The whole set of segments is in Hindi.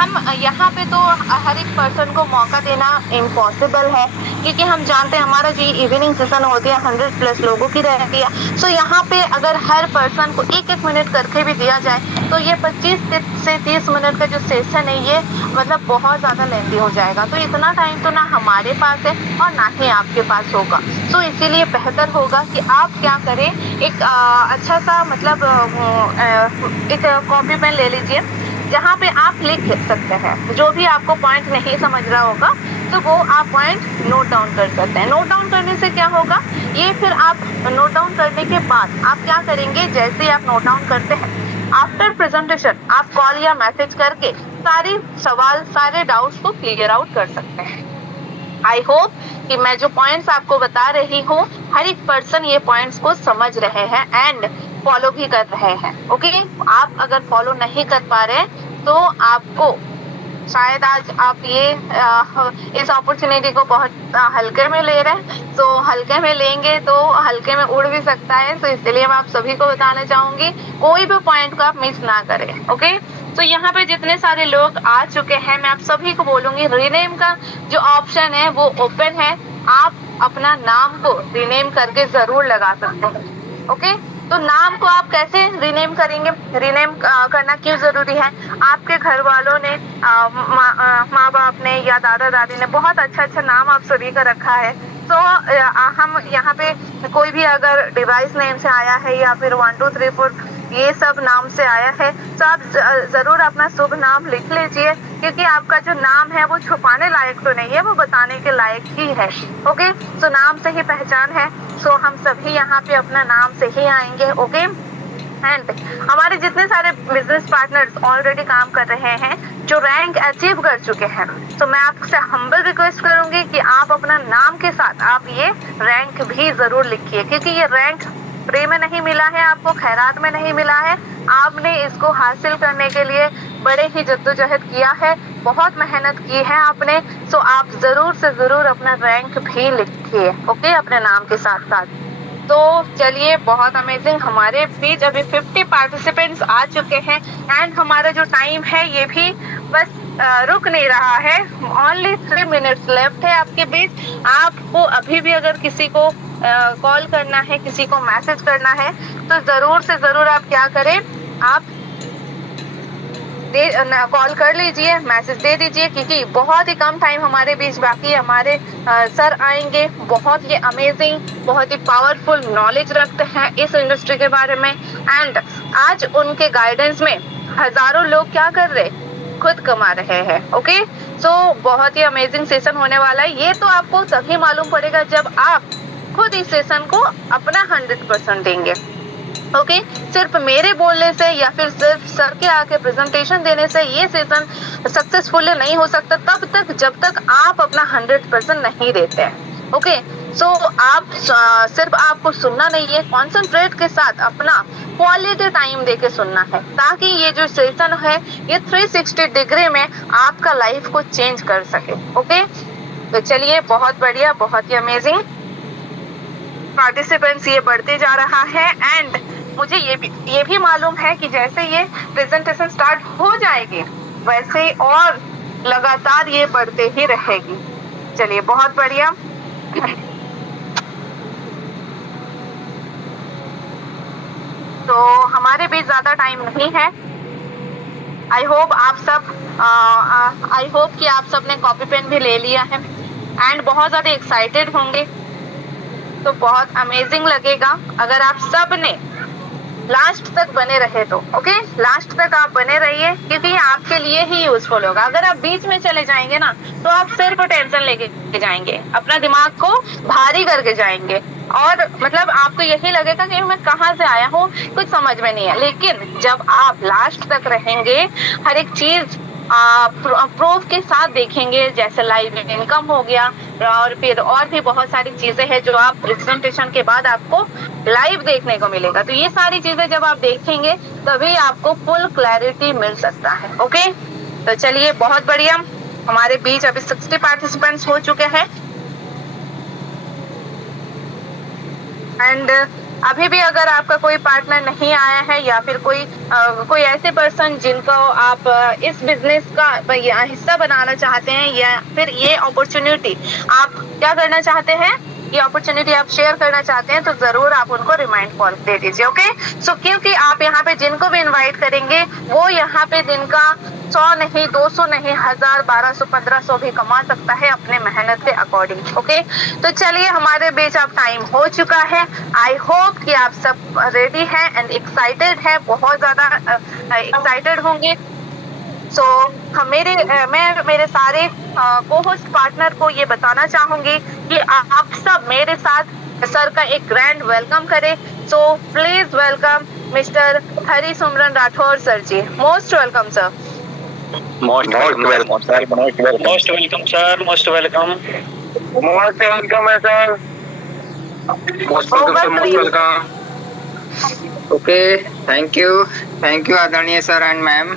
हम यहाँ पे तो हर एक पर्सन को मौका देना इम्पॉसिबल है, क्योंकि हम जानते हैं हमारा जो इवनिंग सेशन होती है 100+ लोगों की रहती है। सो यहाँ पे अगर हर पर्सन को 1-1 मिनट करके भी दिया जाए तो ये 25 से 30 मिनट का जो सेशन है ये मतलब बहुत ज्यादा लेंथी हो जाएगा। तो इतना टाइम तो ना हमारे पास है और ना ही आपके पास होगा। सो इसीलिए बेहतर होगा कि आप क्या करें, एक अच्छा सा मतलब एक कॉपी पेन ले लीजिए, जहाँ पे आप लिख सकते हैं जो भी आपको पॉइंट नहीं समझ रहा होगा, तो वो आप पॉइंट नोट डाउन कर सकते हैं। नोट डाउन करने से क्या होगा, ये फिर आप नोट डाउन करने के बाद आप क्या करेंगे, जैसे ही आप नोट डाउन करते हैं, आफ्टर प्रेजेंटेशन आप कॉल या मैसेज करके सारे सवाल, सारे डाउट्स को क्लियर आउट कर सकते हैं। आई होप कि मैं जो पॉइंट्स आपको बता रही हूँ, हर एक पर्सन ये पॉइंट्स को समझ रहे हैं एंड फॉलो भी कर रहे हैं। ओके, आप अगर फॉलो नहीं कर पा रहे तो आपको शायद आज आप ये इस अपॉर्चुनिटी को बहुत हल्के में ले रहे हैं, तो हल्के में लेंगे तो हल्के में उड़ भी सकता है। तो इसलिए मैं आप सभी को बताना चाहूंगी, कोई भी पॉइंट को आप मिस ना करें। ओके, तो यहाँ पे जितने सारे लोग आ चुके हैं, मैं आप सभी को बोलूंगी रीनेम का जो ऑप्शन है वो ओपन है, आप अपना नाम को रीनेम करके जरूर लगा सकते हैं। ओके, तो नाम को आप कैसे रीनेम करेंगे, रीनेम करना क्यों जरूरी है, आपके घर वालों ने, माँ बाप ने या दादा दादी ने बहुत अच्छा अच्छा नाम आप सभी का रखा है। तो हम यहाँ पे कोई भी अगर डिवाइस नेम से आया है या फिर 1 2 3 4 ये सब नाम से आया है, तो आप जरूर अपना शुभ नाम लिख लीजिए, क्योंकि आपका जो नाम है वो छुपाने लायक तो नहीं है, वो बताने के लायक ही है। ओके, तो नाम से ही पहचान है। सो हम सभी यहाँ पे अपना नाम से ही आएंगे। ओके, एंड हमारे जितने सारे बिजनेस पार्टनर्स ऑलरेडी काम कर रहे हैं, जो रैंक अचीव कर चुके हैं, तो मैं आपसे हम्बल रिक्वेस्ट करूंगी कि आप अपना नाम के साथ आप ये रैंक भी जरूर लिखिए, क्योंकि ये रैंक फ्री में नहीं मिला है, आपको खैरात में नहीं मिला है, आपने इसको हासिल करने के लिए बड़े ही जद्दोजहद किया है, बहुत मेहनत की है आपने। सो आप जरूर से जरूर अपना रैंक भी लिखिए। ओके, अपने नाम के साथ साथ। तो चलिए, बहुत अमेजिंग, हमारे बीच अभी 50 पार्टिसिपेंट्स आ चुके हैं एंड हमारा जो टाइम है ये भी बस रुक नहीं रहा है। ओनली 3 मिनट्स लेफ्ट है आपके बीच। आपको अभी भी अगर किसी को कॉल करना है, किसी को मैसेज करना है, तो जरूर से जरूर आप क्या करें, आप कॉल कर लीजिए, मैसेज दे दीजिए, क्योंकि बहुत ही कम टाइम हमारे बीच बाकी है। हमारे सर आएंगे, बहुत ही अमेजिंग, बहुत ही पावरफुल नॉलेज रखते हैं इस इंडस्ट्री के बारे में, एंड आज उनके गाइडेंस में हजारों लोग क्या कर रहे, खुद कमा रहे हैं। ओके, सो बहुत ही अमेजिंग सेशन होने वाला है। ये तो आपको तभी मालूम पड़ेगा जब आप खुद इस सेशन को अपना 100% देंगे। ओके, सिर्फ मेरे बोलने से या फिर सिर्फ सर के आके प्रेजेंटेशन देने से ये सेशन सक्सेसफुल नहीं हो सकता तब तक जब तक आप अपना 100% नहीं देते हैं। ओके, सो आप सिर्फ आपको सुनना नहीं है, कॉन्सेंट्रेट के साथ अपना क्वालिटी टाइम देके सुनना है, ताकि ये जो सेशन है ये 360 डिग्री में आपका लाइफ को चेंज कर सके। ओके, तो चलिए, बहुत बढ़िया, बहुत ही अमेजिंग पार्टिसिपेंट्स ये बढ़ते जा रहा है, एंड मुझे ये भी मालूम है कि जैसे ये प्रेजेंटेशन स्टार्ट हो जाएगी वैसे ही और लगातार ये बढ़ते ही रहेगी। चलिए, बहुत बढ़िया। तो हमारे बीच ज्यादा टाइम नहीं है। आई होप कि आप सब ने कॉपी पेन भी ले लिया है एंड बहुत ज्यादा एक्साइटेड होंगे। तो बहुत अमेजिंग लगेगा अगर आप सब ने लास्ट तक बने रहे तो। ओके, लास्ट तक आप बने रहिए, क्योंकि ये आपके लिए ही यूजफुल होगा। अगर आप बीच में चले जाएंगे ना, तो आप सिर्फ टेंशन लेके जाएंगे, अपना दिमाग को भारी करके जाएंगे, और मतलब आपको यही लगेगा कि मैं कहाँ से आया हूँ, कुछ समझ में नहीं है। लेकिन जब आप लास्ट तक रहेंगे, हर एक चीज प्रूफ के साथ देखेंगे, जैसे लाइव इनकम हो गया, और फिर और भी बहुत सारी चीजें हैं जो आप प्रेजेंटेशन के बाद आपको लाइव देखने को मिलेगा। तो ये सारी चीजें जब आप देखेंगे तभी आपको फुल क्लैरिटी मिल सकता है। ओके, तो चलिए, बहुत बढ़िया, हमारे बीच अभी 60 पार्टिसिपेंट्स हो चुके हैं, एंड अभी भी अगर आपका कोई पार्टनर नहीं आया है या फिर कोई ऐसे पर्सन जिनको आप इस बिजनेस का हिस्सा बनाना चाहते हैं या फिर ये अपॉर्चुनिटी आप क्या करना चाहते हैं, ये अपॉर्चुनिटी आप शेयर करना चाहते हैं, तो जरूर आप उनको रिमाइंड कॉल दे दीजिए। ओके, सो क्योंकि आप यहाँ पे जिनको भी इनवाइट करेंगे वो यहाँ पे दिन का 100 नहीं, 200 नहीं, 1000, 1200, 1500 भी कमा सकता है अपने मेहनत के अकॉर्डिंग। ओके, तो चलिए हमारे बीच अब टाइम हो चुका है। आई होप कि आप सब रेडी हैं एंड एक्साइटेड है, बहुत ज्यादा एक्साइटेड होंगे। सो मैं मेरे सारे को होस्ट पार्टनर को ये बताना चाहूंगी कि आप सब मेरे साथ सर का एक ग्रैंड वेलकम करें। So please welcome mister Hari Simran Rathore sir ji. Most welcome sir. Most welcome sir, most welcome, most welcome sir, most welcome, most welcome है sir, most welcome, most welcome. Okay, thank you आदरणीय sir and ma'am.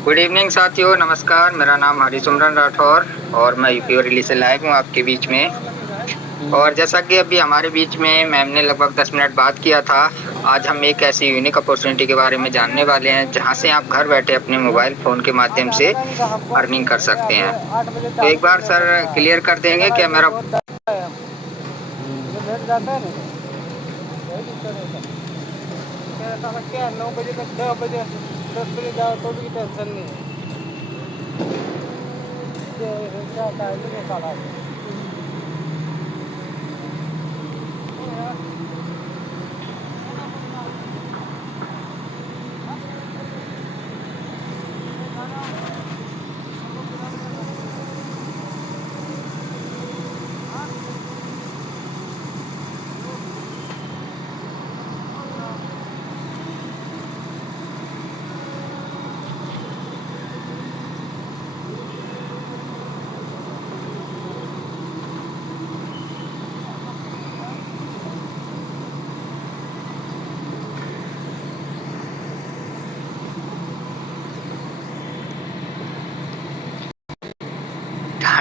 Good evening साथियों, नमस्कार। मेरा नाम हरी सिमरन राठौर और मैं यूपी बरेली से लाइव हूँ आपके बीच में। और जैसा कि अभी हमारे बीच में मैम ने लगभग 10 मिनट बात किया था, आज हम एक ऐसी यूनिक अपॉर्चुनिटी के बारे में जानने वाले हैं जहां से आप घर बैठे अपने मोबाइल फ़ोन के माध्यम से अर्निंग कर सकते हैं। तो एक बार सर क्लियर कर देंगे क्या मेरा 9 बजे तक 10 बजे 10 बजे जाओ तो भी टेंशन नहीं है। क्या टाइमिंग है सारा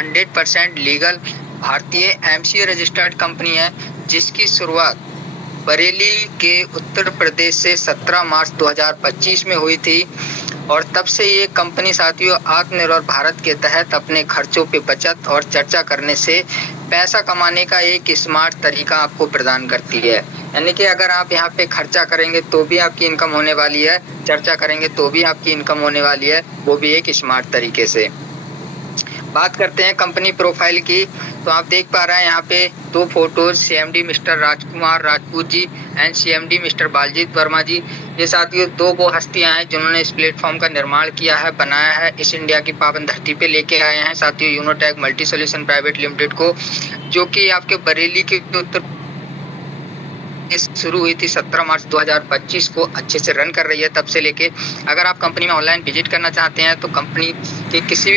100% लीगल भारतीय एमसीए रजिस्टर्ड कंपनी है, जिसकी शुरुआत बरेली के उत्तर प्रदेश से 17 मार्च 2025 में हुई थी। और तब से ये कंपनी साथियों आत्मनिर्भर भारत के तहत अपने खर्चों पे बचत और चर्चा करने से पैसा कमाने का एक स्मार्ट तरीका आपको प्रदान करती है। यानी कि अगर आप यहाँ पे खर्चा करेंगे तो भी आपकी इनकम होने वाली है, चर्चा करेंगे तो भी आपकी इनकम होने वाली है, वो भी एक स्मार्ट तरीके से। बात करते हैं कंपनी प्रोफाइल की, तो आप देख पा रहे हैं यहाँ पे 2 photos, CMD mister Rajkumar Rajput ji and CMD mister Baljeet Verma ji. ये साथियों 2 वो हस्तियां हैं जिन्होंने इस प्लेटफॉर्म का निर्माण किया है, बनाया है, इस इंडिया की पावन धरती पे लेके आए हैं साथियों यूनोटेक मल्टी सोल्यूशन प्राइवेट लिमिटेड को, जो कि आपके बरेली के उत्तर शुरू हुई थी 17 मार्च 2025 को, अच्छे से रन कर रही है तब से लेके। अगर आप कंपनी में ऑनलाइन विजिट करना चाहते हैं तो कंपनी के किसी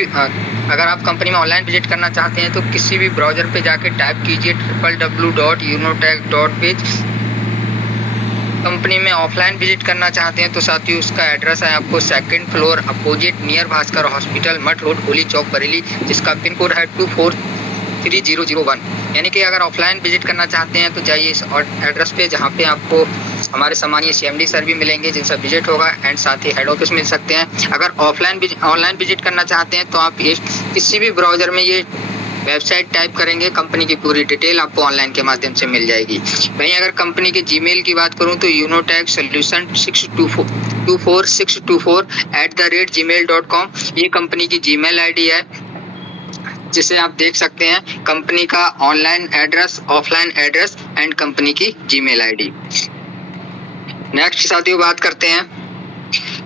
भी ब्राउजर पे जाके टाइप कीजिए www.unotech.biz। कंपनी में ऑफलाइन विजिट करना चाहते हैं तो साथियों उसका एड्रेस है आपको 2nd floor opposite near Bhaskar hospital, मठ रोड, होली चौक, बरेली, जिसका पिन कोड है 243001। यानी कि अगर ऑफलाइन विजिट करना चाहते हैं तो जाइए इस एड्रेस पे, जहाँ पे आपको हमारे सम्मानीय सीएमडी सर भी मिलेंगे जिनसे विजिट होगा एंड साथ ही हेड ऑफिस मिल सकते हैं। अगर ऑनलाइन विजिट करना चाहते हैं तो आप किसी भी ब्राउजर में ये वेबसाइट टाइप करेंगे, कंपनी की पूरी डिटेल आपको ऑनलाइन के माध्यम से मिल जाएगी। वहीं अगर कंपनी के जीमेल की बात करूं तो यूनोटेक सोल्यूशन 624@gmail.com ये कंपनी की जीमेल आईडी है, जिसे आप देख सकते हैं कंपनी का online address, offline address and company की जीमेल आईडी। नेक्स्ट साथियों बात करते हैं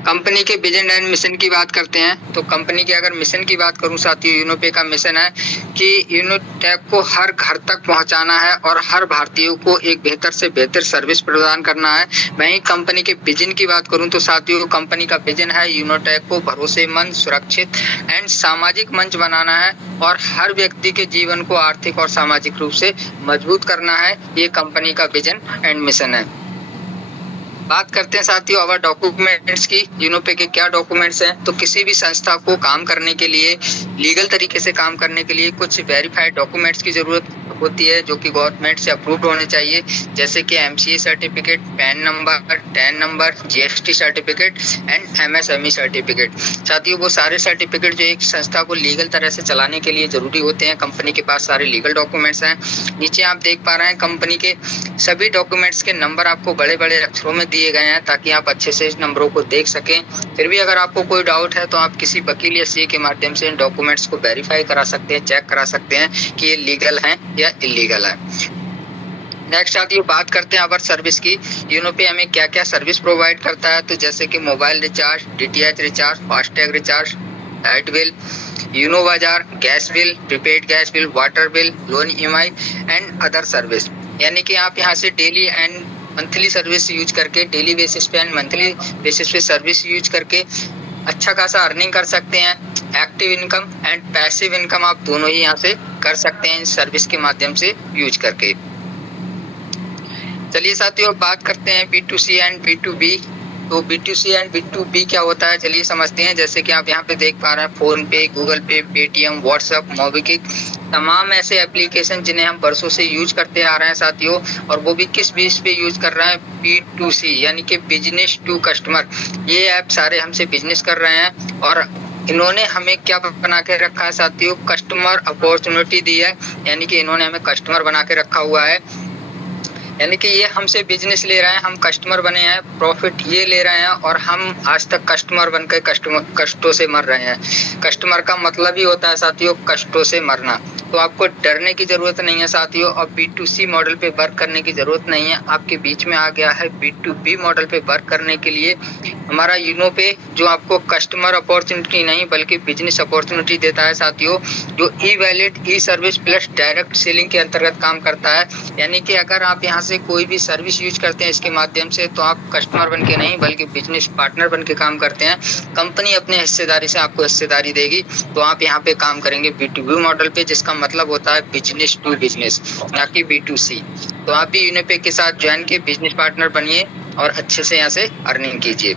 कंपनी के विजन एंड मिशन की बात करते हैं। तो कंपनी के अगर मिशन की बात करूं साथियों, यूनोपे का मिशन है कि यूनोटेक को हर घर तक पहुंचाना है और हर भारतीयों को एक बेहतर से बेहतर सर्विस प्रदान करना है। वहीं कंपनी के विजन की बात करूं तो साथियों कंपनी का विजन है यूनोटेक को भरोसेमंद, सुरक्षित एंड सामाजिक मंच बनाना है और हर व्यक्ति के जीवन को आर्थिक और सामाजिक रूप से मजबूत करना है। ये कंपनी का विजन एंड मिशन है। बात करते हैं साथियों अवर डॉक्यूमेंट्स की। यूनोपे के क्या डॉक्यूमेंट्स हैं? तो किसी भी संस्था को काम करने के लिए, लीगल तरीके से काम करने के लिए कुछ वेरीफाइड डॉक्यूमेंट्स की जरूरत होती है जो कि गवर्नमेंट से अप्रूव्ड होने चाहिए, जैसे कि MCA certificate, pan number, tan number, GST certificate and MSME certificate. साथियों वो सारे सर्टिफिकेट जो एक संस्था को लीगल तरह से चलाने के लिए जरूरी होते हैं, कंपनी के पास सारे लीगल डॉक्यूमेंट्स हैं। नीचे आप देख पा रहे हैं कंपनी के सभी डॉक्यूमेंट्स के नंबर आपको बड़े बड़े अक्षरों में दिए गए हैं ताकि आप अच्छे से इस नंबरों को देख सकें। फिर भी अगर आपको कोई डाउट है तो आप किसी वकील या सीए के माध्यम से इन डॉक्यूमेंट्स को वेरीफाई करा सकते हैं, चेक करा सकते हैं कि ये लीगल है या इलीगल है। नेक्स्ट साथियों बात करते हैं अवर सर्विस की। यूनोपे हमें क्या क्या सर्विस प्रोवाइड करता है? तो जैसे कि mobile recharge, DTH recharge, FASTag recharge, light bill, you know बाजार, gas bill, prepaid gas bill, water bill, loan EMI and other service. यानी कि आप यहाँ से daily and monthly service use करके, डेली बेसिस पे एंड मंथली बेसिस पे सर्विस यूज करके अच्छा खासा अर्निंग कर सकते हैं। Active income and passive income आप दोनों ही यहाँ से कर सकते हैं इस सर्विस के माध्यम से यूज करके। चलिए साथियों बात करते हैं B2C एंड B2B। तो B2C एंड B2B क्या होता है चलिए समझते हैं। जैसे कि आप यहाँ पे देख पा रहे हैं फोन पे, गूगल पे, पेटीएम, व्हाट्सएप, मोबिक्विक, तमाम ऐसे एप्लीकेशन जिन्हें हम बरसों से यूज करते आ रहे हैं साथियों, और वो भी किस बेस पे यूज कर रहे हैं? B2C यानी कि बिजनेस टू कस्टमर। ये ऐप सारे हमसे बिजनेस कर रहे हैं और इन्होंने हमें क्या बना के रखा है साथियों? कस्टमर अपॉर्चुनिटी दी है, यानी कि इन्होंने हमें कस्टमर बना के रखा हुआ है। यानी कि ये हमसे बिजनेस ले रहे हैं, हम कस्टमर बने हैं, प्रॉफिट ये ले रहे हैं और हम आज तक कस्टमर बनकर कष्टों से मर रहे हैं। कस्टमर का मतलब ही होता है साथियों कष्टों से मरना। तो आपको डरने की जरूरत नहीं है साथियों, और B2C मॉडल पे वर्क करने की जरूरत नहीं है। आपके बीच में आ गया है B2B मॉडल पे वर्क करने के लिए हमारा यूनोपे, जो आपको कस्टमर अपॉर्चुनिटी नहीं बल्कि बिजनेस अपॉर्चुनिटी देता है साथियों, जो ई वैलेट, ई सर्विस प्लस डायरेक्ट सेलिंग के अंतर्गत काम करता है। यानी कि अगर आप यहाँ से कोई भी सर्विस यूज करते हैं इसके माध्यम से, तो आप कस्टमर बन के नहीं बल्कि बिजनेस पार्टनर बन के काम करते हैं। कंपनी अपने हिस्सेदारी से आपको हिस्सेदारी देगी, तो आप यहाँ पे काम करेंगे B2B मॉडल पे, जिसका मतलब होता है बिजनेस टू बिजनेस, ना कि B2C। तो आप भी यूनिपे के साथ ज्वाइन के बिजनेस पार्टनर बनिए और अच्छे से यहाँ से अर्निंग कीजिए।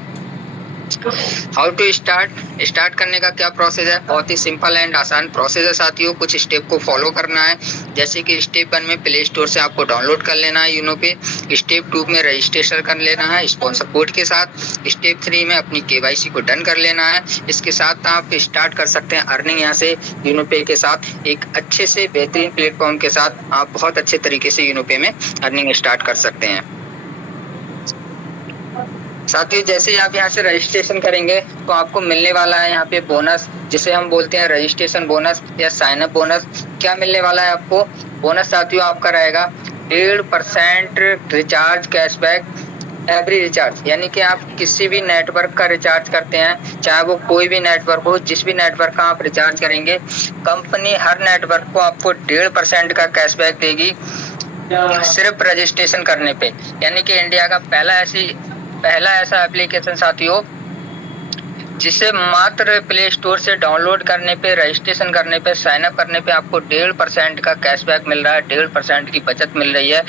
हाउ टू स्टार्ट करने का क्या प्रोसेस है? बहुत ही सिंपल एंड आसान प्रोसेस है साथियों। कुछ स्टेप को फॉलो करना है, जैसे कि स्टेप 1 में प्ले स्टोर से आपको डाउनलोड कर लेना है यूनोपे। स्टेप 2 में रजिस्ट्रेशन कर लेना है स्पॉन्सर कोड के साथ। स्टेप 3 में अपनी KYC को डन कर लेना है। इसके साथ आप स्टार्ट कर सकते हैं अर्निंग यहाँ से यूनोपे के साथ। एक अच्छे से बेहतरीन प्लेटफॉर्म के साथ आप बहुत अच्छे तरीके से यूनोपे में अर्निंग स्टार्ट कर सकते हैं। साथियों जैसे ही आप यहाँ से रजिस्ट्रेशन करेंगे तो आपको मिलने वाला है यहाँ पे बोनस, जिसे हम बोलते हैं रजिस्ट्रेशन बोनस या साइन अप बोनस। क्या मिलने वाला है आपको? बोनस साथियों आपका रहेगा 1.5% रिचार्ज कैशबैक एवरी रिचार्ज। यानी कि आप किसी भी नेटवर्क का रिचार्ज करते हैं, चाहे वो कोई भी नेटवर्क हो, जिस भी नेटवर्क का आप रिचार्ज करेंगे, कंपनी हर नेटवर्क को आपको 1.5% का कैशबैक देगी सिर्फ रजिस्ट्रेशन करने पे। यानी कि इंडिया का पहला ऐसा एप्लीकेशन साथियों जिसे मात्र प्ले स्टोर से डाउनलोड करने पे, रजिस्ट्रेशन करने पे, साइन अप करने पे आपको 1.5% का कैशबैक मिल रहा है, 1.5% की बचत मिल रही है।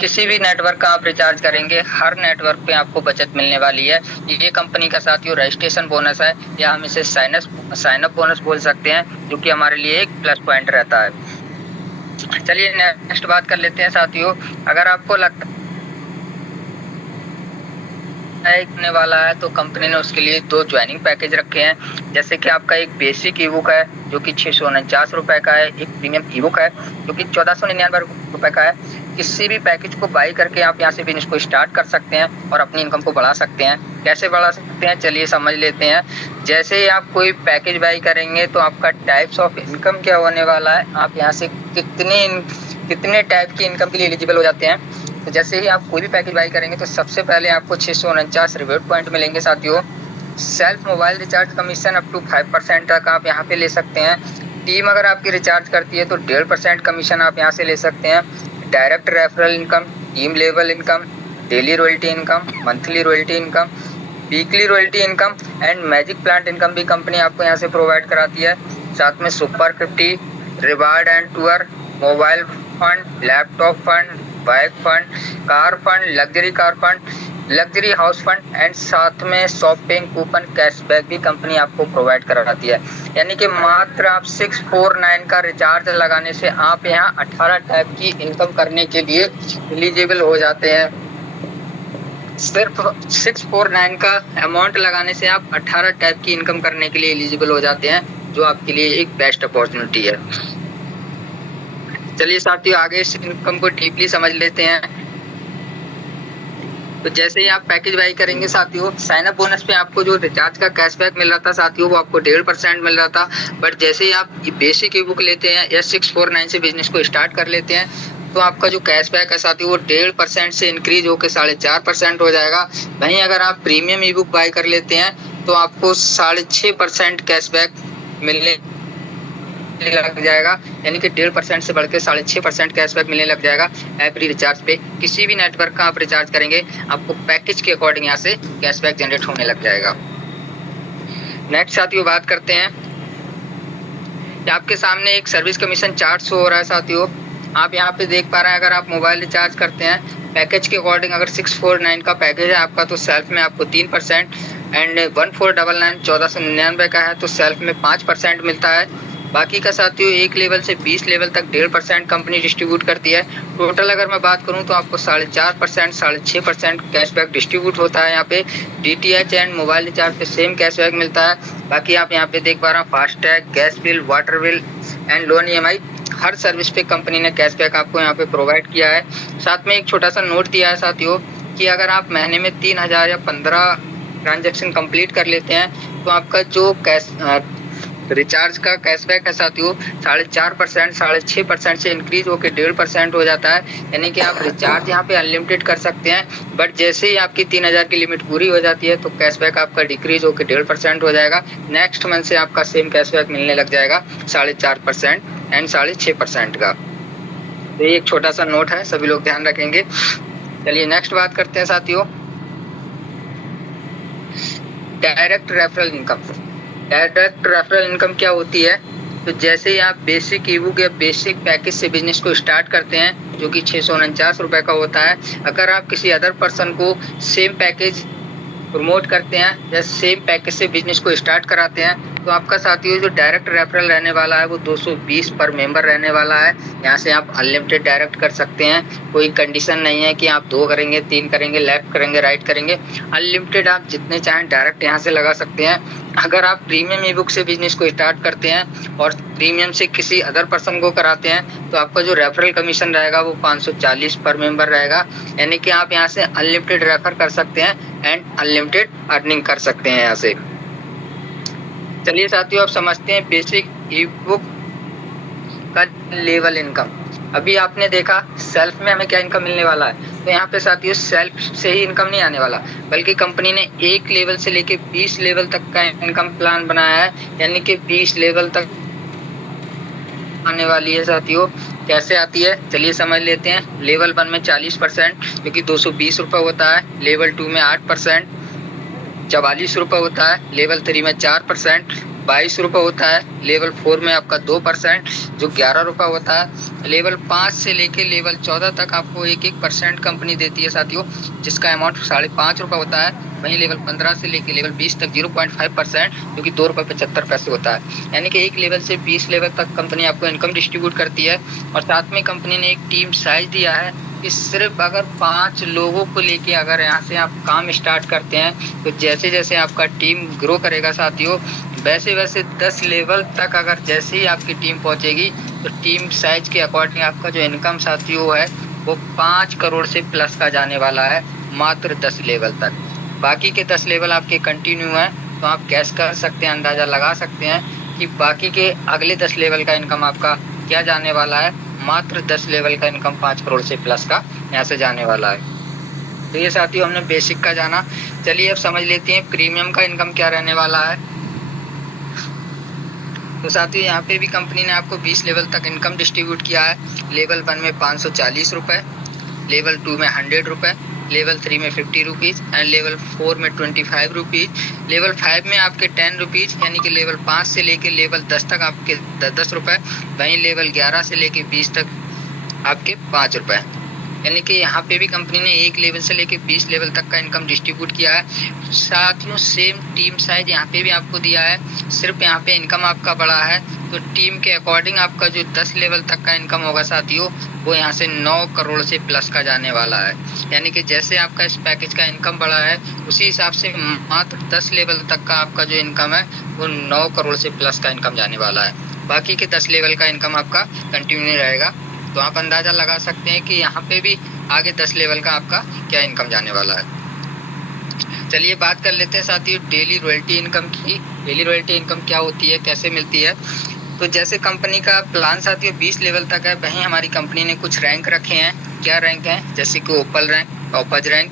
किसी भी नेटवर्क का आप रिचार्ज करेंगे, हर नेटवर्क पे आपको बचत मिलने वाली है। ये कंपनी का साथियों रजिस्ट्रेशन बोनस है, या हम इसे साइन अप बोनस बोल सकते हैं, जो कि हमारे लिए एक प्लस पॉइंट रहता है। चलिए नेक्स्ट बात कर लेते हैं साथियों। अगर आपको लगता होने वाला है तो कंपनी ने उसके लिए 2 ज्वाइनिंग पैकेज रखे हैं। जैसे कि आपका एक बेसिक ईबुक है जो कि 649 रुपए का है, एक प्रीमियम ईबुक है जो कि 1499 रुपए का है। किसी भी पैकेज को बाई करके आप यहाँ से बिजनेस को स्टार्ट कर सकते हैं और अपनी इनकम को बढ़ा सकते हैं। कैसे बढ़ा सकते हैं चलिए समझ लेते हैं। जैसे ही आप कोई पैकेज बाई करेंगे तो आपका टाइप्स ऑफ इनकम क्या होने वाला है, आप यहाँ से कितने टाइप की इनकम के लिए एलिजिबल हो जाते हैं। तो जैसे ही आप कोई भी पैकेज बाई करेंगे तो सबसे पहले आपको 649 रिवॉर्ड पॉइंट मिलेंगे साथियों। Self mobile recharge commission up to 5% तक आप यहाँ पे ले सकते हैं। टीम अगर आपकी रिचार्ज करती है तो 1.5% कमीशन आप यहाँ से ले सकते हैं। Direct referral income, team level income, daily royalty income, monthly royalty income, weekly royalty income and magic plant income भी कंपनी आपको यहाँ से प्रोवाइड कराती है। साथ में super 50, reward and tour, mobile fund, laptop fund, bike fund, car fund, luxury car fund, luxury house fund and साथ में शॉपिंग कूपन कैशबैक भी कंपनी आपको प्रोवाइड कराती है। यानी कि मात्र आप 649 का रिचार्ज लगाने से आप यहाँ 18 टाइप की इनकम करने के लिए एलिजिबल हो जाते हैं। सिर्फ 649 का अमाउंट लगाने से आप 18 टाइप की इनकम करने के लिए एलिजिबल हो जाते हैं, जो आपके लिए एक बेस्ट अपॉर्चुनिटी है। चलिए साथियों, आगे इस इनकम को डीपली समझ लेते हैं। तो जैसे ही आप पैकेज बाई करेंगे साथियों, साइन अप बोनस पे आपको जो रिचार्ज का कैशबैक मिल रहा था साथियों, वो आपको 1.5% मिल रहा था। बट जैसे ही आप बेसिक ई बुक लेते हैं या 649 से बिजनेस को स्टार्ट कर लेते हैं, तो आपका जो कैशबैक है साथियों, वो 1.5% से इंक्रीज होकर 4.5% हो जाएगा। वहीं अगर आप प्रीमियम ई बुक बाई कर लेते हैं, तो आपको 6.5% कैशबैक मिलने लग जाएगा। यानी कि 1.5% से बढ़ के 6.5% कैशबैक मिलने लग जाएगा एवरी रिचार्ज पे। किसी भी नेटवर्क का आप रिचार्ज करेंगे, आपको पैकेज के अकॉर्डिंग यहाँ से कैशबैक जनरेट होने लग जाएगा। नेक्स्ट साथियों बात करते हैं, आपके सामने एक सर्विस कमीशन चार्ट शो हो रहा है साथियों। आप यहाँ पे देख पा रहे हैं, अगर आप मोबाइल रिचार्ज करते हैं पैकेज के अकॉर्डिंग, अगर 649 का पैकेज है आपका, तो सेल्फ में आपको 3% एंड 1499 1499 का है तो सेल्फ में 5% मिलता है। बाकी का साथियों एक लेवल से 20 लेवल तक 1.5% कंपनी डिस्ट्रीब्यूट करती है। टोटल अगर मैं बात करूं तो आपको 4.5% 6.5% कैशबैक डिस्ट्रीब्यूट होता है। यहाँ पे DTH एंड मोबाइल रिचार्ज पे सेम कैशबैक मिलता है। बाकी आप यहाँ पे देख पा रहे हैं, FASTag, gas bill, water bill and loan EMI, her service पे कंपनी ने कैशबैक आपको यहाँ पे प्रोवाइड किया है। साथ में एक छोटा सा नोट दिया है साथियों कि अगर आप महीने में 3000 या 15 ट्रांजेक्शन कंप्लीट कर लेते हैं, तो आपका जो रिचार्ज का कैशबैक है साथियों 4.5% 6.5% से इंक्रीज होकर 1.5% हो जाता है। यानी कि आप रिचार्ज यहाँ पे अनलिमिटेड कर सकते हैं। बट जैसे ही आपकी 3000 की लिमिट पूरी हो जाती है, तो कैशबैक आपका डिक्रीज होकर 1.5% हो जाएगा। नेक्स्ट मंथ से आपका सेम कैशबैक मिलने लग जाएगा 4.5% एंड 6.5% का। तो ये एक छोटा सा नोट है, सभी लोग ध्यान रखेंगे। चलिए नेक्स्ट बात करते हैं साथियों, direct referral income. Direct referral income क्या होती है? तो जैसे ही आप बेसिक ई बुक या बेसिक पैकेज से बिजनेस को स्टार्ट करते हैं, जो कि 649 रुपये का होता है, अगर आप किसी अदर पर्सन को सेम पैकेज प्रमोट करते हैं या सेम पैकेज से बिजनेस को स्टार्ट कराते हैं, तो आपका साथियों जो डायरेक्ट रेफरल रहने वाला है वो 220 पर मेंबर रहने वाला है। यहाँ से आप अनलिमिटेड डायरेक्ट कर सकते हैं, कोई कंडीशन नहीं है कि आप 2 करेंगे, 3 करेंगे, लेफ्ट करेंगे, राइट करेंगे। अनलिमिटेड आप जितने चाहें डायरेक्ट यहाँ से लगा सकते हैं। अगर आप प्रीमियम ई बुक से बिजनेस को स्टार्ट करते हैं और प्रीमियम से किसी अदर पर्सन को कराते हैं, तो आपका जो रेफरल कमीशन रहेगा वो 540 पर मेंबर रहेगा। यानी कि आप यहाँ से अनलिमिटेड रेफर कर सकते हैं एंड अनलिमिटेड अर्निंग कर सकते हैं यहाँ से। चलिए साथियों, अब समझते हैं बेसिक ई बुक का लेवल इनकम। अभी आपने देखा सेल्फ में हमें क्या इनकम मिलने वाला है, तो यहाँ पे साथियों सेल्फ से ही इनकम नहीं आने वाला, बल्कि कंपनी ने 1 लेवल से लेके 20 लेवल तक का इनकम प्लान बनाया है। यानी कि 20 लेवल तक आने वाली है साथियों। कैसे आती है चलिए समझ लेते हैं। लेवल 1 में 40% जो कि 220 रुपये होता है। लेवल 2 में 8% 44 रुपये होता है। लेवल 3 में 4% 22 रुपये होता है। लेवल 4 में आपका 2% जो 11 रुपये होता है। लेवल 5 से लेके लेवल 14 तक आपको 1% कंपनी देती है साथियों, जिसका अमाउंट 5.5 रुपये होता है। वहीं लेवल 15 से लेके लेवल 20 तक 0.5% जो कि 2 रुपये 75 पैसे होता है। यानी कि 1 लेवल से 20 लेवल तक कंपनी आपको इनकम डिस्ट्रीब्यूट करती है। और साथ में कंपनी ने एक टीम साइज दिया है कि सिर्फ अगर 5 लोगों को लेके अगर यहाँ से आप काम स्टार्ट करते हैं, तो जैसे जैसे आपका टीम ग्रो करेगा साथियों, वैसे वैसे 10 लेवल तक अगर जैसे ही आपकी टीम पहुँचेगी, तो टीम साइज के अकॉर्डिंग आपका जो इनकम साथियों है वो 5 करोड़ से प्लस का जाने वाला है मात्र 10 लेवल तक। बाकी के 10 लेवल आपके कंटिन्यू हैं, तो आप गैस कर सकते हैं, अंदाज़ा लगा सकते हैं कि बाकी के अगले 10 लेवल का इनकम आपका क्या जाने वाला है। मात्र 10 लेवल का इनकम 5 करोड़ से प्लस का यहाँ से जाने वाला है। तो ये साथियों हमने बेसिक का जाना। चलिए अब समझ लेते हैं प्रीमियम का इनकम क्या रहने वाला है। तो साथियों यहाँ पे भी कंपनी ने आपको 20 लेवल तक इनकम डिस्ट्रीब्यूट किया है। लेवल 1 में 540 रुपये, लेवल 2 में 100 रुपये, लेवल 3 में 50 रुपीज़ एंड लेवल 4 में 25 रुपीज़। लेवल 5 में आपके 10 रुपीज़, यानी कि लेवल 5 से लेके लेवल 10 तक आपके 10 रुपये। वहीं लेवल 11 से लेके 20 तक आपके 5 रुपये। यानी कि यहाँ पे भी कंपनी ने 1 लेवल से लेके 20 लेवल तक का इनकम डिस्ट्रीब्यूट किया है। साथियों सेम टीम साइज यहाँ पे भी आपको दिया है, सिर्फ यहाँ पे इनकम आपका बढ़ा है। तो टीम के अकॉर्डिंग आपका जो 10 लेवल तक का इनकम होगा साथियों, वो यहाँ से 9 करोड़ से प्लस का जाने वाला है। यानी कि जैसे आपका इस पैकेज का इनकम बढ़ा है, उसी हिसाब से मात्र 10 लेवल तक का आपका जो इनकम है वो 9 करोड़ से प्लस का इनकम जाने वाला है। बाकी के 10 लेवल का इनकम आपका कंटिन्यू रहेगा। तो आप अंदाजा लगा सकते हैं कि यहाँ पे भी आगे 10 लेवल का आपका क्या इनकम जाने वाला है। चलिए बात कर लेते हैं साथियों डेली रॉयल्टी इनकम की। डेली रॉयल्टी इनकम क्या होती है, कैसे मिलती है। तो जैसे कंपनी का प्लान साथियों 20 लेवल तक है, वहीं हमारी कंपनी ने कुछ रैंक रखे हैं। क्या रैंक है, जैसे कि opal rank, toppers rank,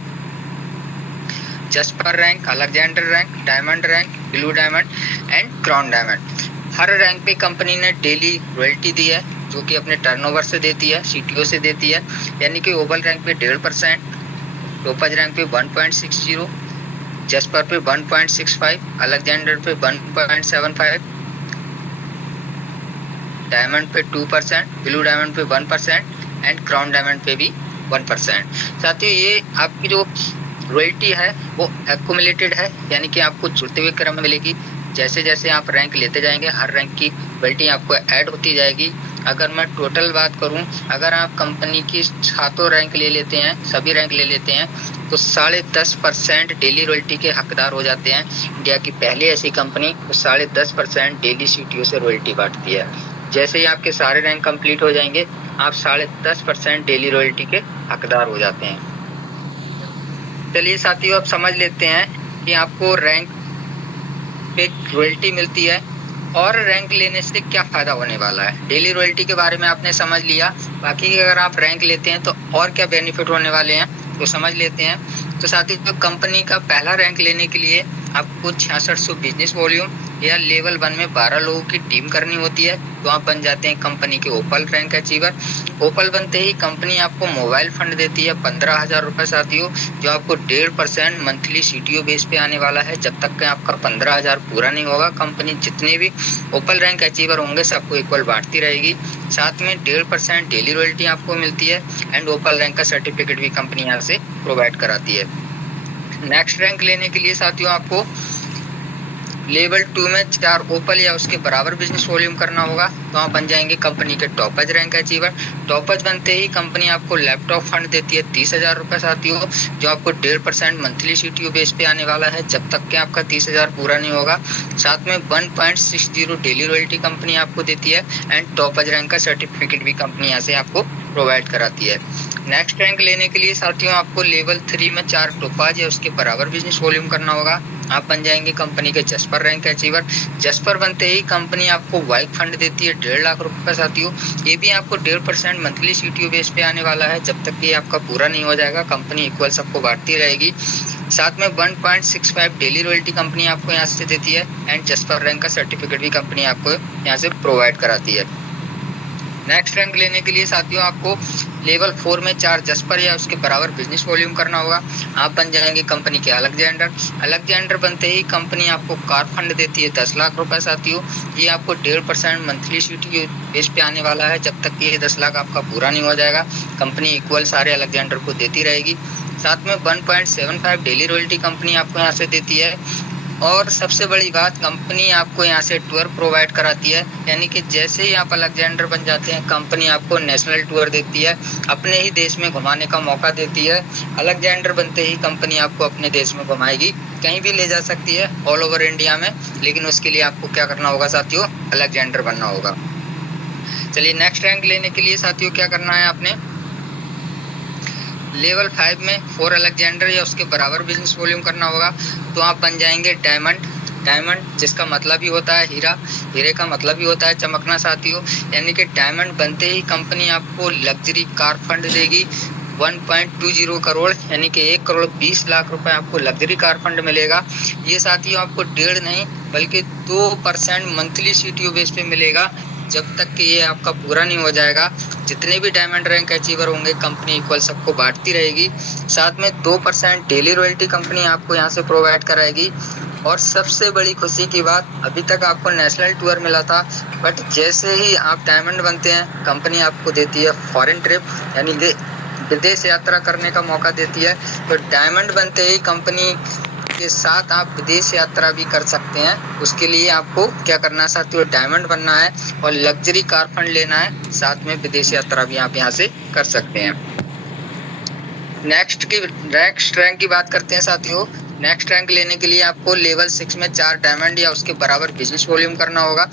jasper rank, Alexander rank, diamond rank, blue diamond and crown diamond. हर रैंक पे कंपनी ने डेली रॉयल्टी दी है, जो कि अपने टर्नओवर से देती है, सीटीओ से देती है। यानी कि ओवल रैंक पे 1.5%, टॉपर्स रैंक पे 1.60, जस्पर पे 1.65, अलेक्जेंडर पे 1.75, डायमंड पे 2%, ब्लू डायमंड पे 1% एंड क्राउन डायमंड पे भी 1%। साथियों ये आपकी जो रॉयल्टी है वो एक्युमुलेटेड है, यानी कि आपको जुड़ते हुए क्रम में मिलेगी। जैसे जैसे आप रैंक लेते जाएंगे, हर रैंक की रॉयल्टी आपको ऐड होती जाएगी। अगर मैं टोटल बात करूं, अगर आप कंपनी की 7 रैंक ले लेते हैं, सभी रैंक ले लेते हैं, तो 10.5% डेली रॉयल्टी के हकदार हो जाते हैं। इंडिया की पहली ऐसी कंपनी जो 10.5% डेली सीटीओ से रॉयल्टी बांटती है। जैसे ही आपके सारे रैंक कंप्लीट हो जाएंगे, आप 10.5% डेली रॉयल्टी के हकदार हो जाते हैं। चलिए साथियों अब समझ लेते हैं कि आपको रैंक पे रॉयल्टी मिलती है और रैंक लेने से क्या फायदा होने वाला है। डेली रॉयल्टी के बारे में आपने समझ लिया, बाकी अगर आप रैंक लेते हैं तो और क्या बेनिफिट होने वाले हैं तो समझ लेते हैं। तो साथियों कंपनी का पहला रैंक लेने के लिए आपको 6600 बिजनेस वॉल्यूम या लेवल 1 में 12 लोगों की टीम करनी होती है, तो आप बन जाते हैं कंपनी के ओपल रैंक अचीवर। ओपल बनते ही कंपनी आपको मोबाइल फंड देती है 15,000 रुपए साथियों, जो आपको 1.5% मंथली सीटीओ बेस पे आने वाला है। जब तक कि आपका 15,000 पूरा नहीं होगा, कंपनी जितने भी ओपल रैंक अचीवर होंगे सबको इक्वल बांटती रहेगी। साथ में 1.5% डेली रॉयल्टी आपको मिलती है एंड ओपल रैंक का सर्टिफिकेट भी कंपनी यहाँ से प्रोवाइड कराती है। नेक्स्ट रैंक लेने के लिए साथियों आपको लेवल 2 में 4 ओपल या उसके बराबर बिजनेस वॉल्यूम करना होगा, तो आप बन जाएंगे कंपनी के टॉपर्स रैंक अचीवर। टॉपर्स बनते ही कंपनी आपको लैपटॉप फंड देती है 30,000 रुपए साथियों, जो आपको 1.5% मंथली सीटीओ बेस पे आने वाला है जब तक कि आपका 30,000 पूरा नहीं होगा। साथ में 1.60 डेली रॉयल्टी कंपनी आपको देती है एंड टॉपर्स रैंक का सर्टिफिकेट भी कंपनी यहाँ से आपको प्रोवाइड कराती है। नेक्स्ट रैंक लेने के लिए साथियों आपको लेवल 3 में 4 टोपाज या उसके बराबर बिजनेस वॉल्यूम करना होगा, आप बन जाएंगे कंपनी के जस्पर रैंक अचीवर। जस्पर बनते ही कंपनी आपको वाइक फंड देती है 1.5 लाख रुपए साथियों, ये भी आपको 1.5% मंथली सीटीओ बेस पे आने वाला है। जब तक कि आपका पूरा नहीं हो जाएगा कंपनी इक्वल सबको बांटती रहेगी। साथ में 1.65 डेली रॉयल्टी कंपनी आपको यहाँ से देती है एंड जस्पर रैंक का सर्टिफिकेट भी कंपनी आपको यहाँ से प्रोवाइड कराती है। नेक्स्ट रैंक लेने के लिए साथियों आपको लेवल 4 में 4 जस्पर या उसके बराबर बिजनेस वॉल्यूम करना होगा, आप बन जाएंगे कंपनी के अलेक्जेंडर। अलेक्जेंडर बनते ही कंपनी आपको कार फंड देती है 10 लाख रुपए साथियों, ये आपको 1.5% मंथली सीटीओ बेस पे आने वाला है। जब तक कि ये 10 लाख आपका पूरा नहीं हो जाएगा कंपनी इक्वल सारे अलेक्जेंडर को देती रहेगी। साथ में 1.75 डेली रॉयल्टी कंपनी आपको यहाँ से देती है और सबसे बड़ी बात कंपनी आपको यहाँ से टूर प्रोवाइड कराती है, यानी कि जैसे ही आप अलेक्जेंडर बन जाते हैं कंपनी आपको नेशनल टूर देती है, अपने ही देश में घुमाने का मौका देती है। अलेक्जेंडर बनते ही कंपनी आपको अपने देश में घुमाएगी, कहीं भी ले जा सकती है ऑल ओवर इंडिया में, लेकिन उसके लिए आपको क्या करना होगा साथियों, अलेक्जेंडर बनना होगा। चलिए नेक्स्ट रैंक लेने के लिए साथियों क्या करना है, आपने लेवल 5 में 4 अलेक्जेंडर या उसके बराबर बिजनेस वॉल्यूम करना होगा, तो आप बन जाएंगे डायमंड। डायमंड जिसका मतलब ही होता है हीरा, हीरे का मतलब ही होता है चमकना साथियों, यानी कि डायमंड बनते ही कंपनी आपको लग्जरी कार फंड देगी 1.20 करोड़, यानी कि 1 करोड़ 20 लाख रुपए आपको लग्जरी कार फंड मिलेगा। ये साथियों आपको 1.5 नहीं बल्कि 2% मंथली सीटीओ बेस पे मिलेगा जब तक कि ये आपका पूरा नहीं हो जाएगा। जितने भी डायमंड रैंक अचीवर होंगे कंपनी इक्वल सबको बांटती रहेगी। साथ में 2% डेली रॉयल्टी कंपनी आपको यहाँ से प्रोवाइड कराएगी। और सबसे बड़ी खुशी की बात, अभी तक आपको नेशनल टूर मिला था, बट जैसे ही आप डायमंड बनते हैं कंपनी आपको देती है फॉरेन ट्रिप, यानी कि विदेश यात्रा करने का मौका देती है। तो डायमंड बनते ही कंपनी के साथ आप विदेश यात्रा भी कर सकते हैं। उसके लिए आपको क्या करना है साथियों, डायमंड बनना है और लग्जरी कार फंड लेना है, साथ में विदेश यात्रा भी आप यहाँ से कर सकते हैं। नेक्स्ट रैंक की बात करते हैं साथियों। नेक्स्ट रैंक लेने के लिए आपको लेवल 6 में 4 डायमंड या उसके बराबर बिजनेस वॉल्यूम करना होगा।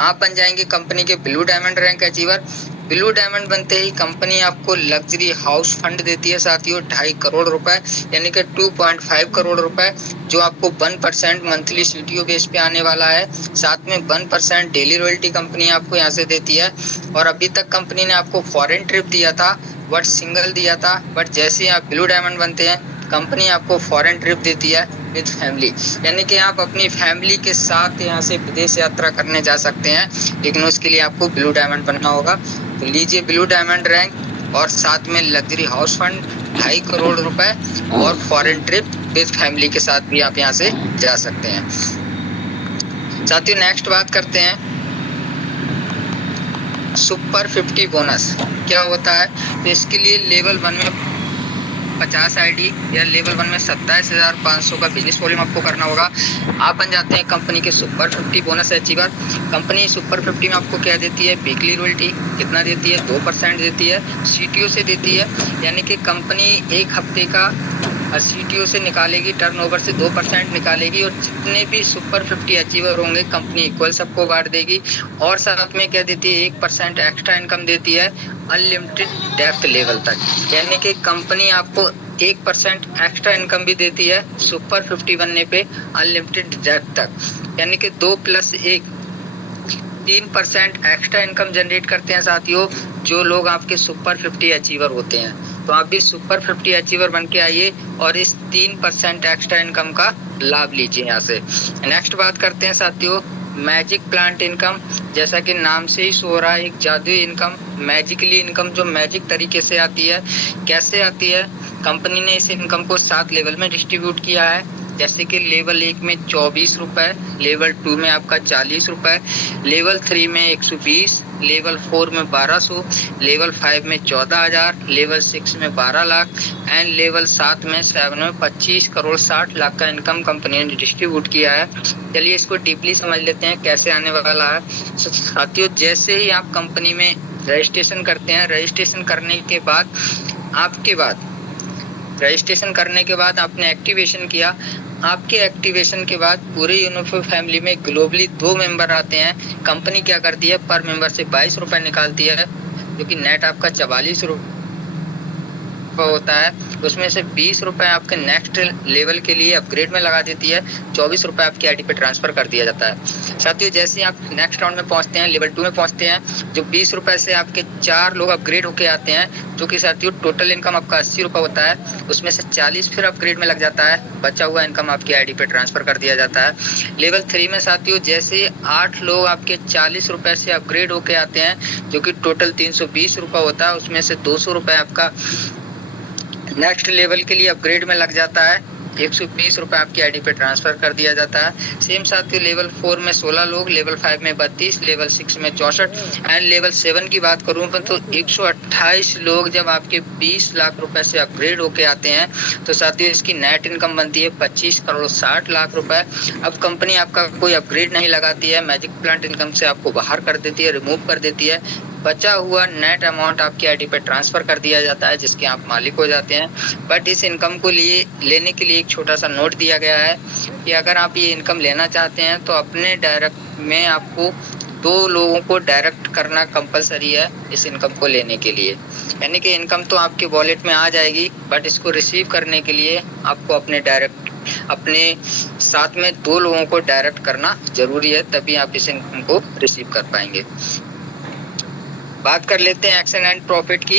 आप बन जाएंगे कंपनी के blue diamond rank achiever. Blue diamond बनते ही कंपनी आपको लग्जरी हाउस फंड देती है साथियों 2.5 करोड़ रुपए, यानी कि 2.5 करोड़ रुपए, जो आपको 1% मंथली सीटीओ बेस पे आने वाला है। साथ में 1% डेली रॉयल्टी कंपनी आपको यहाँ से देती है। और अभी तक कंपनी ने आपको फॉरेन ट्रिप दिया था बट सिंगल दिया था, बट जैसे ही आप ब्लू डायमंड बनते हैं कंपनी आपको फॉरेन ट्रिप देती है विद फैमिली, यानी कि आप अपनी फैमिली के साथ यहाँ से विदेश यात्रा करने जा सकते हैं। लेकिन उसके लिए आपको ब्लू डायमंड बनना होगा। तो लीजिए ब्लू डायमंड रैंक और साथ में लग्जरी हाउस फंड 2.5 करोड़ रुपए और फॉरेन ट्रिप विद फैमिली के साथ भी आप यहाँ से जा सकते हैं। साथियों नेक्स्ट बात करते हैं सुपर 50 बोनस क्या होता है। तो इसके लिए लेवल 1 में 50 आईडी या लेवल 1 में 27,500 का बिजनेस वॉल्यूम आपको करना होगा। आप बन जाते हैं कंपनी के super 50 bonus achiever. Company super 50 में आपको क्या देती है, वीकली रॉयल्टी कितना देती है, 2% देती है, सीटीओ से देती है, यानी कि कंपनी एक हफ्ते का सीटीओ से निकालेगी, टर्नओवर से 2% निकालेगी और जितने भी सुपर 50 अचीवर होंगे कंपनी इक्वल सबको बांट देगी। और साथ में क्या देती है, 1% एक्स्ट्रा इनकम देती है अनलिमिटेड डेप्थ लेवल तक, यानी कि कंपनी आपको 1% एक्स्ट्रा इनकम भी देती है सुपर 50 बनने पे अनलिमिटेड डेप्थ तक, यानी कि 2 + 1 3% एक्स्ट्रा इनकम जनरेट करते हैं साथियों जो लोग आपके सुपर 50 अचीवर होते हैं। तो आप भी सुपर 50 अचीवर बन के आइए और इस 3% एक्स्ट्रा इनकम का लाभ लीजिए यहाँ से। नेक्स्ट बात करते हैं साथियों मैजिक प्लांट इनकम। जैसा कि नाम से ही सो रहा है, एक जादुई इनकम, मैजिकली इनकम जो मैजिक तरीके से आती है। कैसे आती है, कंपनी ने इस इनकम को 7 लेवल में डिस्ट्रीब्यूट किया है। जैसे कि लेवल 1 में 24 रुपए, लेवल 2 में आपका 40 रुपए, लेवल 3 में 120, लेवल 4 में 1200, लेवल 5 में 14,000, लेवल 6 में 12 लाख एंड लेवल 7 में 25 करोड़ 60 लाख का इनकम कंपनी ने डिस्ट्रीब्यूट किया है। चलिए इसको डीपली समझ लेते हैं कैसे आने वाला है। साथियों जैसे ही आप कंपनी में रजिस्ट्रेशन करते हैं, रजिस्ट्रेशन करने के बाद रजिस्ट्रेशन करने के बाद आपने एक्टिवेशन किया, आपके एक्टिवेशन के बाद पूरे यूनिफो फैमिली में ग्लोबली 2 मेंबर आते हैं। कंपनी क्या करती है, पर मेंबर से 22 रुपए निकालती है, जो कि नेट आपका 44 रुपए होता है। उसमें से 20 रुपए आपके नेक्स्ट लेवल के लिए अपग्रेड में लगा देती है, 24 रुपए आपकी आईडी पे ट्रांसफर कर दिया जाता है। साथियों जैसे ही आप नेक्स्ट राउंड में पहुंचते हैं, लेवल 2 में पहुंचते हैं, जो 20 रुपए से आपके 4 लोग अपग्रेड होके आते हैं, जो कि साथियों टोटल इनकम आपका 80 रुपए होता है। उसमें से 40 फिर अपग्रेड में लग जाता है, बचा हुआ इनकम आपकी आईडी पे ट्रांसफर कर दिया जाता है। लेवल 3 में साथियों जैसे 8 लोग आपके 40 रुपए से अपग्रेड होके आते हैं, जो कि टोटल 320 रुपए होता है। उसमें से 200 रुपए आपका नेक्स्ट लेवल के लिए अपग्रेड में लग जाता है, 120 रुपए आपकी आईडी पे ट्रांसफर कर दिया जाता है। सेम साथियों लेवल 4 में 16 लोग, लेवल 5 में 32, लेवल 6 में 64 एंड लेवल 7 की बात करूं तो 128 लोग जब आपके 20 लाख रुपए से अपग्रेड होके आते हैं, तो साथियों इसकी नेट इनकम बनती है 25 करोड़ 60 लाख रुपए। अब कंपनी आपका कोई अपग्रेड नहीं लगाती है, मैजिक प्लांट इनकम से आपको बाहर कर देती है, रिमूव कर देती है। बचा हुआ नेट अमाउंट आपकी आईडी पे ट्रांसफर कर दिया जाता है, जिसके आप मालिक हो जाते हैं। बट इस इनकम को लेने के लिए एक छोटा सा नोट दिया गया है कि अगर आप ये इनकम लेना चाहते हैं तो अपने डायरेक्ट में आपको 2 लोगों को डायरेक्ट करना कंपलसरी है इस इनकम को लेने के लिए। यानी कि इनकम तो आपके वॉलेट में आ जाएगी, बट इसको रिसीव करने के लिए आपको अपने साथ में 2 लोगों को डायरेक्ट करना जरूरी है, तभी आप इस इनकम को रिसीव कर पाएंगे। बात कर लेते हैं एक्शन एंड प्रॉफिट की।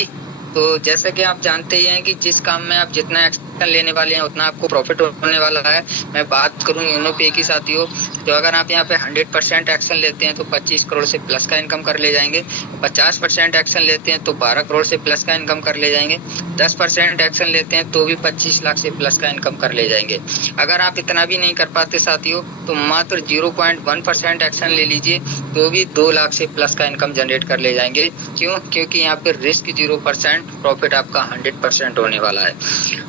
तो जैसा कि आप जानते ही हैं कि जिस काम में आप जितना एक्शन लेने वाले हैं उतना आपको प्रॉफिट होने वाला है। मैं बात करूं यूनो पे की साथियों, तो अगर आप यहाँ पे 100% एक्शन लेते हैं तो 25 करोड़ से प्लस का इनकम कर ले जाएंगे। 50% एक्शन लेते हैं तो 12 करोड़ से प्लस का इनकम कर ले जाएंगे। 10% एक्शन लेते हैं तो भी 25 लाख से प्लस का इनकम कर ले जाएंगे। अगर आप इतना भी नहीं कर पाते साथियों तो मात्र 0.1% एक्शन ले लीजिए तो भी 2 लाख से प्लस का इनकम जनरेट कर ले जाएंगे। क्यों? क्योंकि यहाँ पे रिस्क 0%, प्रॉफिट आपका 100% होने वाला है।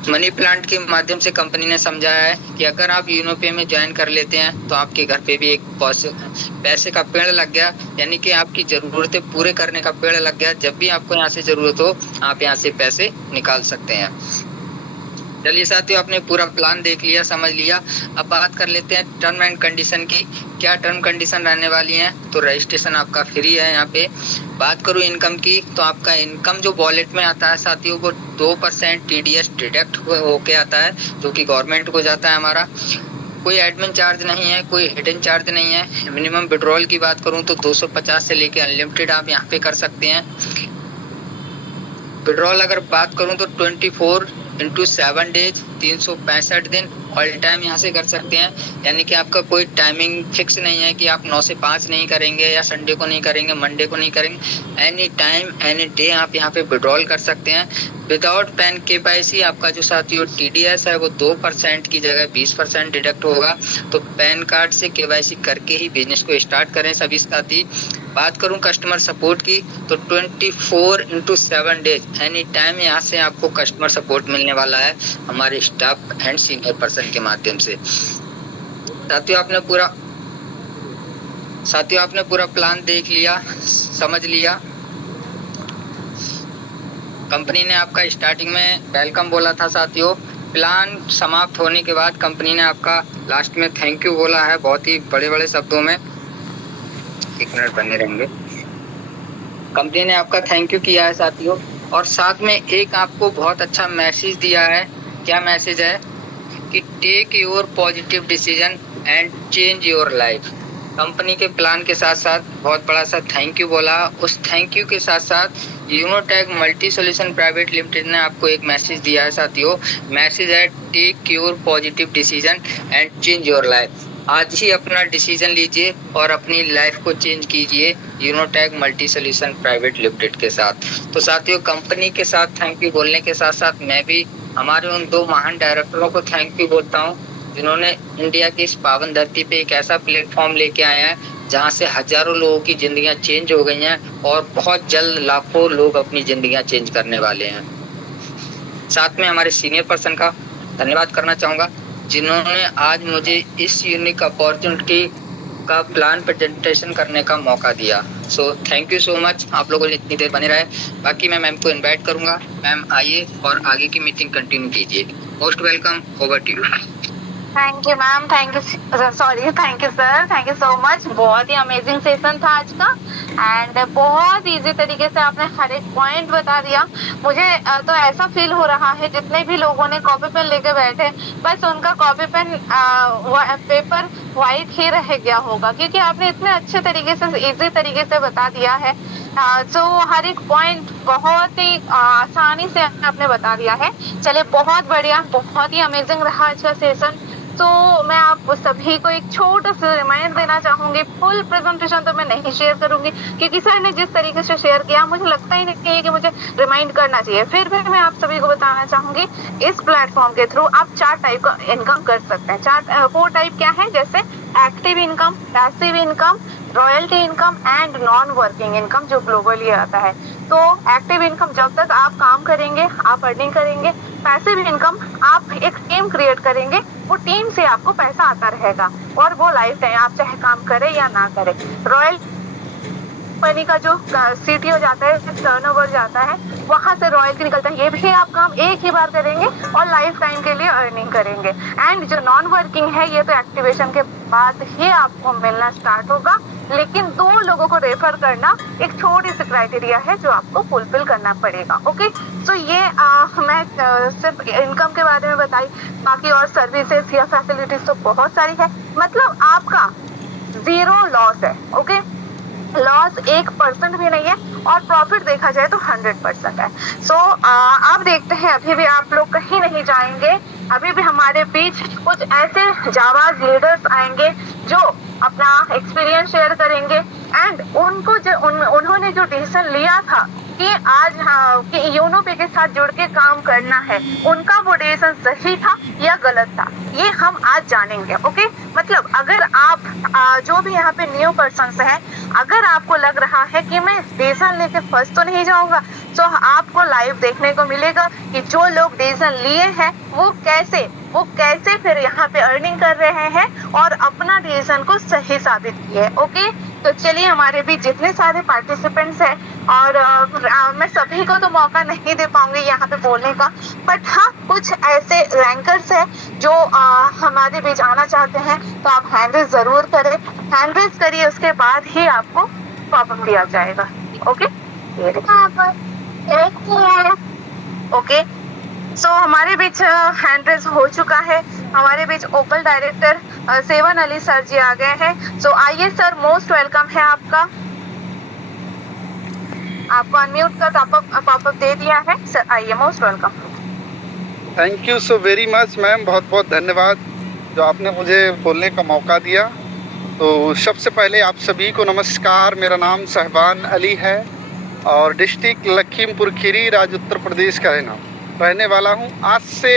मनी प्लांट के माध्यम से कंपनी ने समझाया है कि अगर आप यूनोपे में ज्वाइन कर लेते हैं तो आपके घर पे भी एक पैसे का पेड़ लग गया, यानी कि आपकी जरूरतें पूरे करने का पेड़ लग गया। जब भी आपको यहाँ से जरूरत हो आप यहाँ से पैसे निकाल सकते हैं। चलिए साथियों, आपने पूरा प्लान देख लिया, समझ लिया। अब बात कर लेते हैं टर्म एंड कंडीशन की। क्या टर्म कंडीशन रहने वाली हैं? तो रजिस्ट्रेशन आपका फ्री है। यहाँ पे बात करूँ इनकम की तो आपका इनकम जो वॉलेट में आता है साथियों वो 2% TDS डिडक्ट होके आता है, जो कि गवर्नमेंट को जाता है हमारा। कोई एडमिन चार्ज नहीं है, कोई हिडन चार्ज नहीं है। मिनिमम विड्रॉल की बात करूँ तो 250 से लेके अनलिमिटेड आप यहाँ पे कर सकते हैं। विड्रॉल अगर बात करूं तो 24/7 डेज 365 दिन ऑल टाइम यहाँ से कर सकते हैं। यानी कि आपका कोई टाइमिंग फिक्स नहीं है कि आप 9 से 5 नहीं करेंगे या संडे को नहीं करेंगे, मंडे को नहीं करेंगे। एनी टाइम एनी डे आप यहाँ पे विड्रॉल कर सकते हैं। विदाउट पैन KYC आपका जो साथियों TDS है वो 2% की जगह 20% डिडक्ट होगा। तो पैन कार्ड से KYC करके ही बिजनेस को स्टार्ट करें सभी साथी। बात करूं कस्टमर सपोर्ट की तो 24/7 डेज एनी टाइम यहाँ से आपको कस्टमर सपोर्ट मिलने वाला है हमारे स्टाफ एंड सीनियर पर्सन के माध्यम से। साथियों आपने पूरा प्लान देख लिया, समझ लिया। कंपनी ने आपका स्टार्टिंग में वेलकम बोला था साथियों। प्लान समाप्त होने के बाद कंपनी ने आपका लास्ट में थैंक यू बोला है, बहुत ही बड़े बड़े शब्दों में। 1 मिनट बने रहेंगे। कंपनी ने आपका थैंक यू किया है साथियों, और साथ में एक आपको बहुत अच्छा मैसेज दिया है। क्या मैसेज है? कि take your positive decision and change your life. Company के प्लान के साथ साथ बहुत बड़ा सा थैंक यू बोला। उस थैंक यू के साथ साथ Unotech multi solution private limited ने आपको एक मैसेज दिया है साथियों। मैसेज है take your positive decision and change your life. आज ही अपना डिसीजन लीजिए और अपनी लाइफ को चेंज कीजिए यूनोटेक मल्टी सॉल्यूशन प्राइवेट लिमिटेड के साथ। तो साथियों, कंपनी के साथ थैंक यू बोलने के साथ साथ मैं भी हमारे उन 2 महान डायरेक्टरों को थैंक यू बोलता हूँ जिन्होंने इंडिया की इस पावन धरती पे एक ऐसा प्लेटफॉर्म लेके आया है जहाँ से हजारों लोगों की जिंदगियां चेंज हो गई हैं और बहुत जल्द लाखों लोग अपनी जिंदगियां चेंज करने वाले हैं। साथ में हमारे सीनियर पर्सन का धन्यवाद करना चाहूँगा जिन्होंने आज मुझे इस यूनिक अपॉर्चुनिटी का प्लान प्रेजेंटेशन करने का मौका दिया। So thank you so much. आप लोगों ने इतनी देर बने रहे। बाकी मैं मैम को इनवाइट करूंगा। मैम आइए और आगे की मीटिंग कंटिन्यू कीजिए। Most welcome, over to you. Thank you ma'am, thank you sir, thank you so much. बहुत ही अमेजिंग सेशन था आज का एंड बहुत इजी तरीके से आपने हर एक पॉइंट बता दिया। मुझे तो ऐसा फील हो रहा है जितने भी लोगों ने कॉपी पेन लेके बैठे बस उनका कॉपी पेन पेपर वाइट ही रह गया होगा, क्योंकि आपने इतने अच्छे तरीके से इजी तरीके से बता दिया है। तो हर एक पॉइंट बहुत ही आसानी से आपने बता दिया है। चलिए, बहुत बढ़िया, बहुत ही अमेजिंग रहा आज का सेशन। तो मैं आप सभी को एक छोटा सा रिमाइंड देना चाहूंगी। फुल प्रेजेंटेशन तो मैं नहीं शेयर करूंगी क्योंकि सर ने जिस तरीके से शेयर किया मुझे लगता ही नहीं है कि मुझे रिमाइंड करना चाहिए। फिर भी मैं आप सभी को बताना चाहूंगी इस प्लेटफॉर्म के थ्रू आप 4 टाइप का इनकम कर सकते हैं। 4 टाइप क्या है? जैसे active income, passive income, royalty income and non working income, जो ग्लोबली आता है। तो एक्टिव इनकम, जब तक आप काम करेंगे आप अर्निंग करेंगे। पैसिव इनकम, आप एक टीम क्रिएट करेंगे, वो टीम से आपको पैसा आता रहेगा और वो लाइफ टाइम आप चाहे काम करें या ना करें। रॉयल कंपनी का जो CTO जाता है, टर्नओवर जाता है, वहां से रॉयल्टी निकलता है। ये भी आप काम एक ही बार करेंगे और लाइफ टाइम के लिए अर्निंग करेंगे। एंड जो नॉन वर्किंग है ये तो एक्टिवेशन के बाद ही आपको मिलना स्टार्ट होगा, लेकिन 2 लोगों को रेफर करना एक छोटी सी क्राइटेरिया है जो आपको फुलफिल करना पड़ेगा। ओके, तो ये मैं सिर्फ इनकम के बारे में बताई, बाकी और सर्विसेज या फैसिलिटीज तो बहुत सारी है। मतलब आपका 0 लॉस है। ओके, लॉस 1% भी नहीं है और प्रॉफिट देखा जाए तो 100% है। सो आप देखते हैं अभी भी आप लोग कहीं नहीं जाएंगे। अभी भी हमारे बीच कुछ ऐसे जाबाज लीडर्स आएंगे जो अपना एक्सपीरियंस शेयर करेंगे एंड उनको उन्होंने जो डिसीजन लिया था कि आज कि योनो पे के साथ जुड़ के काम करना है, उनका वो डिसीजन सही था या गलत था, ये हम आज जानेंगे। ओके, मतलब अगर आप जो भी यहाँ पे न्यू पर्सन है, अगर आपको लग रहा है कि मैं डिसीजन लेके फंस तो नहीं जाऊंगा, तो आपको लाइव देखने को मिलेगा कि जो लोग डिसीजन लिए हैं वो कैसे फिर यहाँ पे अर्निंग कर रहे हैं और अपना डिसीजन को सही साबित किए। ओके, तो चलिए, हमारे भी जितने सारे पार्टिसिपेंट्स हैं और मैं सभी को तो मौका नहीं दे पाऊंगी यहाँ पे बोलने का, बट हाँ, कुछ ऐसे रैंकर्स हैं जो हमारे बीच आना चाहते हैं, तो आप हैंड रेज जरूर करें, हैंड रेज करिए, उसके बाद ही आपको पॉपअप दिया जाएगा। ओके ओके, सो हमारे बीच हैंड रेज हो चुका है, हमारे बीच ओपल director seven Ali sir ji आ गए हैं। सो आइए सर, मोस्ट वेलकम है आपका, आपको अनम्यूट का पॉपअप दे दिया है सर, आइए, most welcome. Thank you so very much ma'am, बहुत बहुत धन्यवाद जो आपने मुझे बोलने का मौका दिया। तो सबसे पहले आप सभी को नमस्कार, मेरा नाम शहबान अली है और डिस्ट्रिक्ट लखीमपुर खीरी, राज्य उत्तर प्रदेश का रहने वाला हूँ। आज से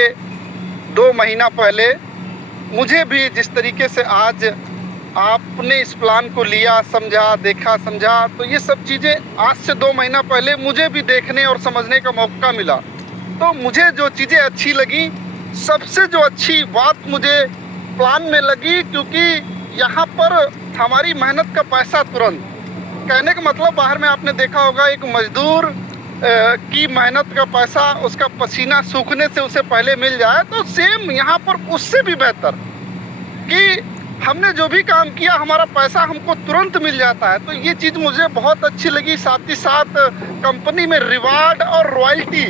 2 महीना पहले मुझे भी जिस तरीके से आज आपने इस प्लान को लिया, समझा, देखा, समझा, तो ये सब चीज़ें आज से 2 महीना पहले मुझे भी देखने और समझने का मौका मिला। तो मुझे जो चीज़ें अच्छी लगी, सबसे जो अच्छी बात मुझे प्लान में लगी, क्योंकि यहाँ पर हमारी मेहनत का पैसा तुरंत, कहने का मतलब बाहर में आपने देखा होगा एक मजदूर की मेहनत का पैसा उसका पसीना सूखने से उसे पहले मिल जाए, तो सेम यहाँ पर उससे भी बेहतर कि हमने जो भी काम किया हमारा पैसा हमको तुरंत मिल जाता है। तो ये चीज़ मुझे बहुत अच्छी लगी। साथ ही साथ कंपनी में रिवार्ड और रॉयल्टी,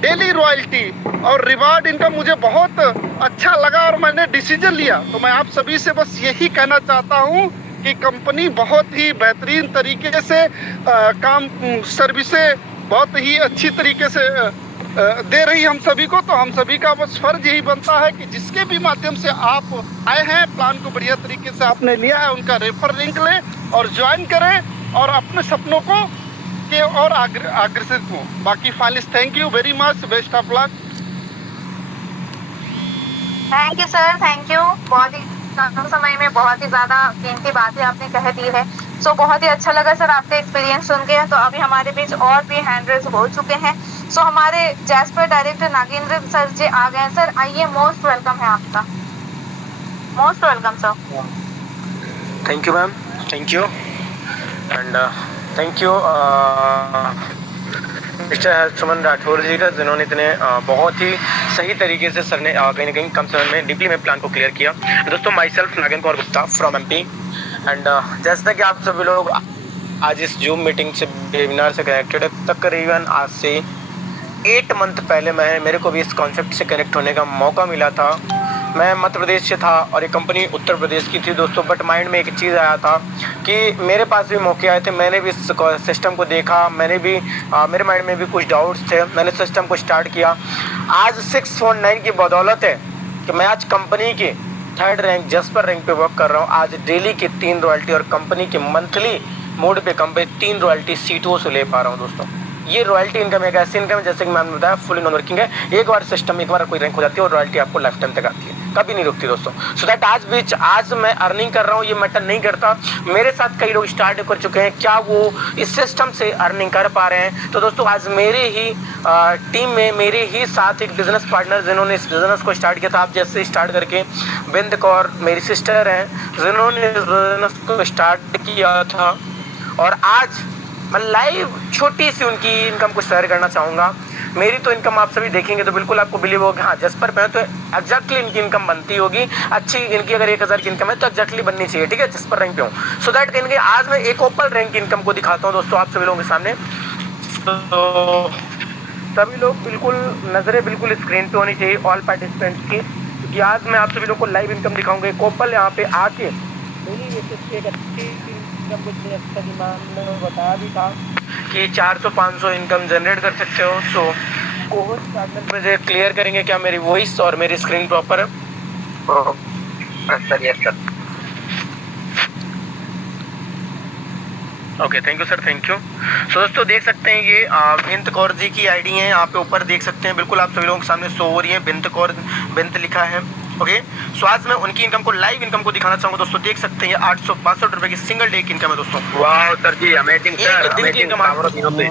डेली रॉयल्टी और रिवार्ड, इनका मुझे बहुत अच्छा लगा और मैंने डिसीजन लिया। तो मैं आप सभी से बस यही कहना चाहता हूँ कि कंपनी बहुत ही बेहतरीन तरीके से काम सर्विसें बहुत ही अच्छी तरीके से दे रही हम सभी को। तो हम सभी का बस फर्ज यही बनता है कि जिसके भी माध्यम से आप आए हैं, प्लान को बढ़िया तरीके से आपने लिया है, उनका रेफर लिंक लें और ज्वाइन करें और अपने सपनों को के और अग्रसित हों। बाकी finally thank you very much, best of luck. Thank you sir, thank you, बहुत ही कम समय में बहुत ही ज्यादा कीमती बातें आपने कह दी है। सो बहुत ही अच्छा लगा सर आपका एक्सपीरियंस सुन के। तो अभी हमारे बीच और भी हैंड रेज हो चुके हैं। सो हमारे jasper director Nagendra sir ji आ गए हैं। सर आइए, मोस्ट वेलकम है आपका, most welcome sir. Thank you ma'am, thank you and thank you mister Suman Rathore ji का, जिन्होंने इतने बहुत ही सही तरीके से सर ने कहीं ना कहीं कम समय में डीपली में प्लान को क्लियर किया। दोस्तों, my self Nagendra Kaur Gupta from MP and जैसा कि आप सभी लोग आज इस जूम मीटिंग से, वेबिनार से कनेक्टेड है, तकरीबन आज से 8 मंथ पहले मेरे को भी इस कॉन्सेप्ट से कनेक्ट होने का मौका मिला था। मैं मध्य प्रदेश से था और ये कंपनी उत्तर प्रदेश की थी दोस्तों, बट माइंड में एक चीज़ आया था कि मेरे पास भी मौके आए थे, मैंने भी इस सिस्टम को देखा, मैंने भी मेरे माइंड में भी कुछ डाउट्स थे, मैंने सिस्टम को स्टार्ट किया। आज 619 की बदौलत है कि मैं आज कंपनी की 3rd रैंक जैस्पर रैंक पे वर्क कर रहा हूँ। आज डेली की 3 रॉयल्टी और कंपनी के मंथली मोड पे कंपनी 3 रॉयल्टी सीटों से ले पा रहा हूँ दोस्तों। ये रॉयल्टी इनकम एक ऐसी इनकम है, जैसे कि मैंने बताया, फुल नॉन वर्किंग है। एक बार सिस्टम, एक बार कोई रैंक हो जाती है और रॉयल्टी आपको लाइफ टाइम तक आती है, कभी नहीं रुकती दोस्तों। सो दैट आज मैं अर्निंग कर रहा हूँ, ये मैटर नहीं करता। मेरे साथ कई लोग स्टार्ट कर चुके हैं, क्या वो इस सिस्टम से अर्निंग कर पा रहे हैं? तो दोस्तों, आज मेरे ही टीम में मेरे ही साथ एक बिजनेस पार्टनर जिन्होंने इस बिजनेस को स्टार्ट किया था, आप जैसे स्टार्ट करके, बिंद कौर मेरी सिस्टर हैं, जिन्होंने इस बिजनेस को स्टार्ट किया था और आज मैं लाइव छोटी सी उनकी इनकम को शेयर करना चाहूँगा। मेरी तो इनकम आप सभी देखेंगे तो बिल्कुल आपको बिलीव होगा, हाँ जैस्पर पे है तो एग्जैक्टली इनकी इनकम बनती होगी अच्छी। इनकी अगर 1000 की इनकम है तो एग्जैक्टली बननी चाहिए, ठीक है, जैस्पर रैंक पे हूँ। सो दैट कहेंगे आज मैं एक ओपल रैंक की इनकम को दिखाता हूँ दोस्तों आप सभी लोगों के सामने। तो सभी लोग बिल्कुल नज़रें बिल्कुल स्क्रीन पे होनी चाहिए ऑल पार्टिसिपेंट्स की, क्योंकि आज मैं आप सभी लोग को लाइव इनकम दिखाऊंगा। एक ओपल यहाँ पे आके एक अच्छी इनकम कुछ बताया भी था कि 400-500 इनकम जनरेट कर सकते हो। सो कोहोस्ट मुझे क्लियर करेंगे क्या मेरी वॉइस और मेरी स्क्रीन प्रॉपर है? Sir, yes sir. Okay, thank you sir, thank you. So दोस्तों देख सकते हैं ये बिंत कौर जी की आईडी है, यहाँ पे ऊपर देख सकते हैं, बिल्कुल आप सभी लोगों के सामने शो हो रही है, बिंत लिखा है। ओके, सो आज मैं उनकी इनकम को, लाइव इनकम को दिखाना चाहूँगा दोस्तों। देख सकते हैं 862 रुपये की सिंगल डे की इनकम है दोस्तों। वाह सर जी, अमेजिंग सर, एक दिन की अमेजिंग, इनकम कामरों दिनों पे।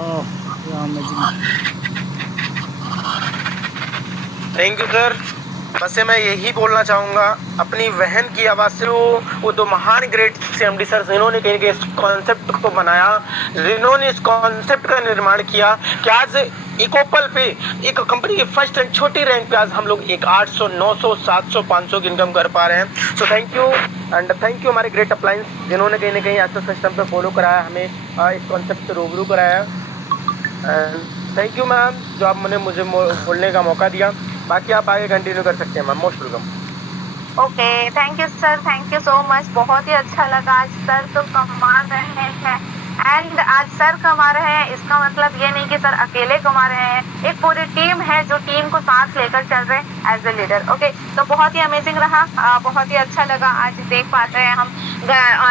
Thank you sir. बस मैं यही बोलना चाहूँगा अपनी बहन की आवाज़ से, वो दो महान ग्रेट CMD सर जिन्होंने कहीं इस कॉन्सेप्ट को बनाया, जिन्होंने इस कॉन्सेप्ट का निर्माण किया कि आज इकोपल पे एक कंपनी के फर्स्ट रैंक, छोटी रैंक पे आज हम लोग एक 800, 900, 700, 500 की इनकम कर पा रहे हैं। So thank you and thank you हमारे ग्रेट अप्लायंस जिन्होंने कहीं ना कहीं ऐसा सिस्टम पे फॉलो कराया, हमें इस कॉन्सेप्ट से रूबरू कराया। थैंक यू मैम जो आप मुझे बोलने का मौका दिया। बाकी आप आगे कंटिन्यू कर सकते हैं ma'am, most welcome. Okay, thank you sir, thank you so much. बहुत ही अच्छा लगा। आज सर तो कमा रहे हैं एंड आज सर कमा रहे हैं, इसका मतलब ये नहीं कि सर अकेले कमा रहे हैं, एक पूरी टीम है जो टीम को साथ लेकर चल रहे हैं एज ए लीडर। ओके, तो बहुत ही अमेजिंग रहा, बहुत ही अच्छा लगा। आज देख पाते हैं हम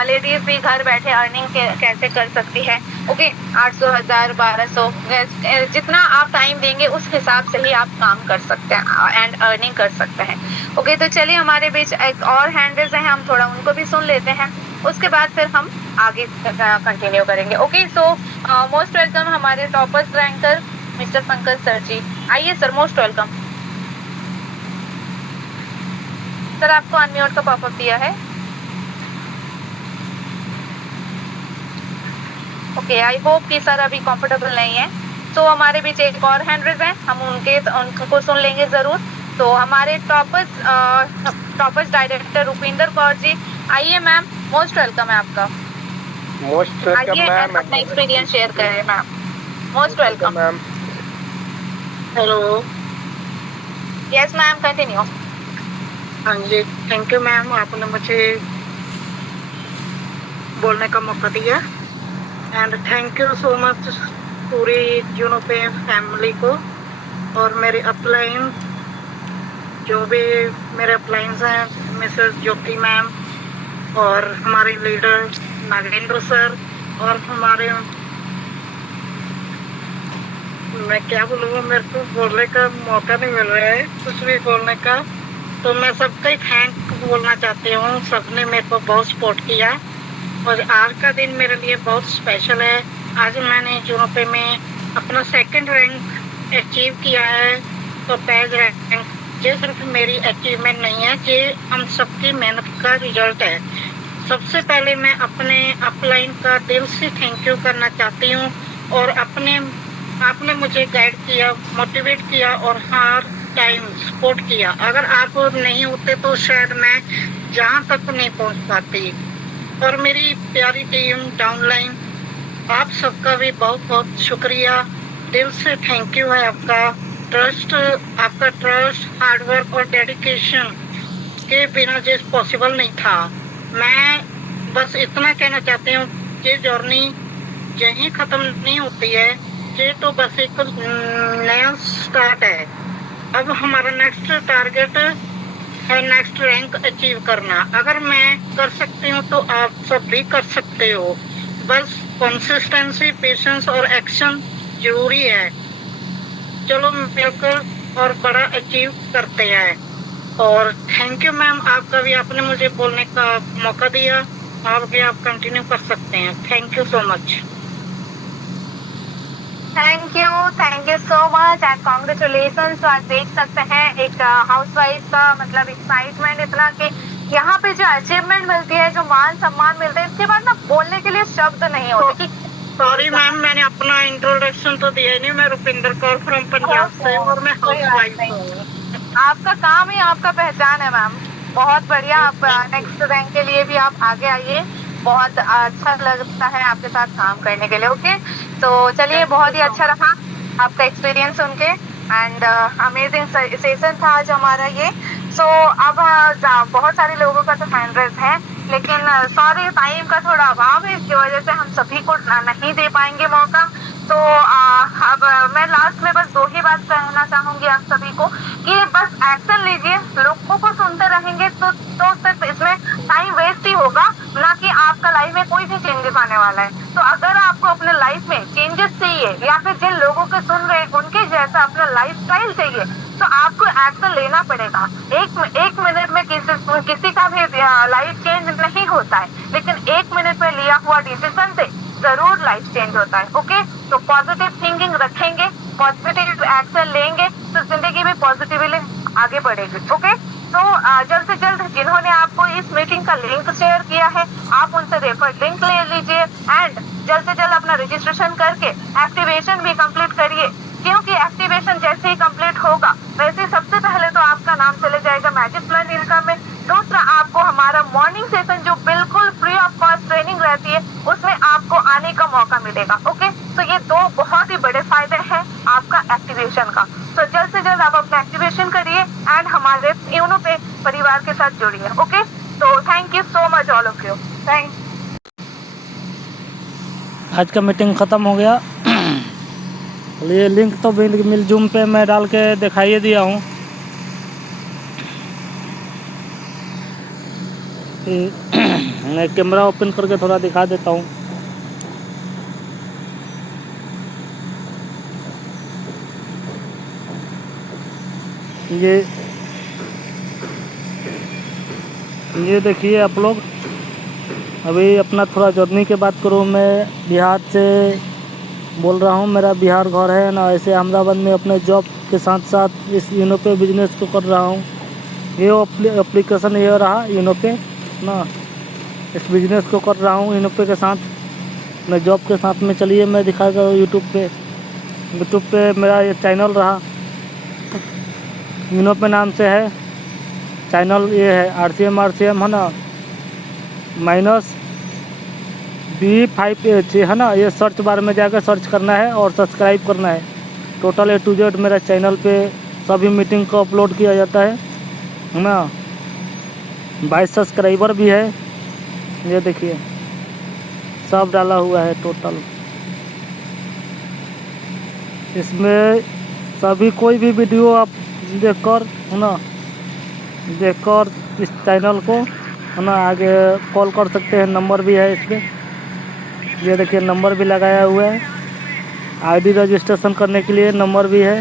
लेडीज भी घर बैठे अर्निंग कैसे कर सकती है। ओके, 800, 1000, 1200, जितना आप टाइम देंगे उस हिसाब से ही आप काम कर सकते हैं एंड अर्निंग कर सकते हैं। ओके, तो चलिए हमारे बीच एक और हैंड रेज है, हम थोड़ा उनको भी सुन लेते हैं, उसके बाद फिर हम आगे कंटिन्यू करेंगे। ओके, सो मोस्ट वेलकम हमारे toppers ranker mister Pankaj sir ji. आइए सर, मोस्ट वेलकम सर। आपको अनम्यूट का पॉपअप दिया है। ओके, आई होप कि सर अभी कंफर्टेबल नहीं है। तो हमारे बीच एक और हैंड रेज है, हम उनको सुन लेंगे जरूर। तो हमारे टॉपर्स डायरेक्टर रुपिंदर कौर जी, आइए मैम, मोस्ट वेलकम है आपका। मोस्ट वेलकम मैम, अपना एक्सपीरियंस शेयर करें ma'am. Most welcome ma'am. Hello. Yes ma'am, continue. हाँ जी, थैंक यू मैम, आपने मुझे बोलने का मौका दिया and thank you so much पूरी यूनोपे फैमिली को और मेरे अपलाइन, जो भी मेरे अपलाइंस हैं, मिसेस ज्योति मैम और हमारे लीडर नागेंद्र सर और हमारे, मैं क्या बोलूँ, मेरे को बोलने का मौका नहीं मिल रहा है कुछ भी बोलने का। तो मैं सबका ही थैंक बोलना चाहती हूँ, सबने मेरे को बहुत सपोर्ट किया और आज का दिन मेरे लिए बहुत स्पेशल है। आज मैंने यूरोपे में अपना सेकंड रैंक अचीव किया है। तो पहला रैंक ये सिर्फ मेरी अचीवमेंट नहीं है, ये हम सबकी मेहनत का रिजल्ट है। सबसे पहले मैं अपने अपलाइन का दिल से थैंक यू करना चाहती हूँ और आपने मुझे गाइड किया, मोटिवेट किया और हर टाइम सपोर्ट किया। अगर आप नहीं होते तो शायद मैं जहाँ तक नहीं पहुँच पाती। और मेरी प्यारी टीम डाउनलाइन, आप सबका भी बहुत बहुत शुक्रिया, दिल से थैंक यू है आपका। आपका ट्रस्ट, हार्डवर्क और डेडिकेशन के बिना ये पॉसिबल नहीं था। मैं बस इतना कहना चाहती हूँ, ये जर्नी यहीं ख़त्म नहीं होती है, ये तो बस एक नया स्टार्ट है। अब हमारा नेक्स्ट टारगेट है नेक्स्ट रैंक अचीव करना। अगर मैं कर सकती हूँ तो आप सब भी कर सकते हो। बस कंसिस्टेंसी, पेशेंस और एक्शन जरूरी है। चलो मिलकर और बड़ा अचीव करते हैं। और थैंक यू मैम, आपका भी, आपने मुझे बोलने का मौका दिया। आप कंटिन्यू कर सकते हैं। Thank you so much. Thank you so much and congratulation. तो आज देख सकते हैं एक हाउसवाइफ का मतलब एक्साइटमेंट इतना कि यहाँ पे जो अचीवमेंट मिलती है, जो मान सम्मान मिलता है, इसके बाद ना बोलने के लिए शब्द नहीं होते। सॉरी मैम, मैंने अपना इंट्रोडक्शन तो दिया ही नहीं। मैं रुपिंदर कौर फ्रॉम पंजाब से और मैं हाउसवाइफ हूँ। आपका काम ही आपका पहचान है मैम, बहुत बढ़िया। आप नेक्स्ट रैंक के लिए भी आप आगे आइए, बहुत अच्छा लगता है आपके साथ काम करने के लिए। ओके, तो चलिए, बहुत ही अच्छा रहा आपका एक्सपीरियंस सुन के एंड अमेजिंग सेशन था आज हमारा ये। सो अब बहुत सारे लोगों का तो हैंड रेज है, लेकिन सॉरी टाइम का थोड़ा अभाव है, इसकी वजह से हम सभी को नहीं दे पाएंगे मौका। तो अब मैं लास्ट में बस दो ही बात कहना चाहूंगी आप सभी को कि बस एक्शन लीजिए। लोगों को सुनते रहेंगे तो सिर्फ इसमें टाइम वेस्ट ही होगा, ना कि आपका लाइफ में कोई भी चेंजेस चेंजेस आने वाला है। तो अगर आपको अपने लाइफ में चेंजेस चाहिए या फिर जिन लोगों को सुन रहे हैं उनके जैसा अपना लाइफस्टाइल चाहिए, तो आपको एक्शन लेना पड़ेगा। एक मिनट में किसी का भी लाइफ चेंज नहीं होता है, लेकिन 1 मिनट में लिया हुआ डिसीजन से जरूर लाइफ चेंज होता है। ओके, तो पॉजिटिव थिंकिंग रखेंगे, पॉजिटिव एक्शन लेंगे तो जिंदगी भी पॉजिटिवली आगे बढ़ेगी। ओके, तो जल्द से जल्द जिन्होंने आपको इस मीटिंग का लिंक शेयर किया है, आप उनसे रेफर लिंक ले लीजिए एंड जल्द से जल्द अपना रजिस्ट्रेशन करके एक्टिवेशन भी कंप्लीट करिए, क्योंकि एक्टिवेशन जैसे ही कंप्लीट होगा वैसे सबसे पहले तो आपका नाम चले जाएगा मैजिक प्लान इनकम में। दूसरा, आपको हमारा मॉर्निंग सेशन जो बिल्कुल फ्री ऑफ कॉस्ट ट्रेनिंग रहती है उसमें आपको आने का मौका मिलेगा। ओके, तो ये 2 बहुत ही बड़े फायदे हैं आपका एक्टिवेशन का। तो जल्द से जल्द आप अपना एक्टिवेशन करिए एंड हमारे यूनो पे परिवार के साथ जुड़िए। ओके, तो thank you so much all of you. Thanks. आज का मीटिंग ख़त्म हो गया। ये लिंक तो मिल जूम पे मैं डाल के दिखाई दिया हूँ। मैं कैमरा ओपन करके थोड़ा दिखा देता हूँ। ये देखिए आप लोग, अभी अपना थोड़ा जर्नी की बात करूँ, मैं बिहार से बोल रहा हूँ। मेरा बिहार घर है ना, ऐसे अहमदाबाद में अपने जॉब के साथ साथ इस यूनो पे बिजनेस को कर रहा हूँ। ये एप्लीकेशन ये रहा यूनो पे ना, इस बिजनेस को कर रहा हूँ यूनो पे के साथ, मैं जॉब के साथ में। चलिए मैं दिखाता हूँ यूट्यूब पे मेरा ये चैनल रहा, यूनो पे नाम से है चैनल। ये है RCM है ना, -B5H है ना। ये सर्च बार में जाकर सर्च करना है और सब्सक्राइब करना है। टोटल A to Z मेरा चैनल पे सभी मीटिंग को अपलोड किया जाता है ना। 22 सब्सक्राइबर भी है, ये देखिए सब डाला हुआ है टोटल। इसमें सभी कोई भी वीडियो आप देखकर है ना, देखकर इस चैनल को है ना आगे कॉल कर सकते हैं। नंबर भी है इसमें, ये देखिए नंबर भी लगाया हुआ है। आईडी रजिस्ट्रेशन करने के लिए नंबर भी है।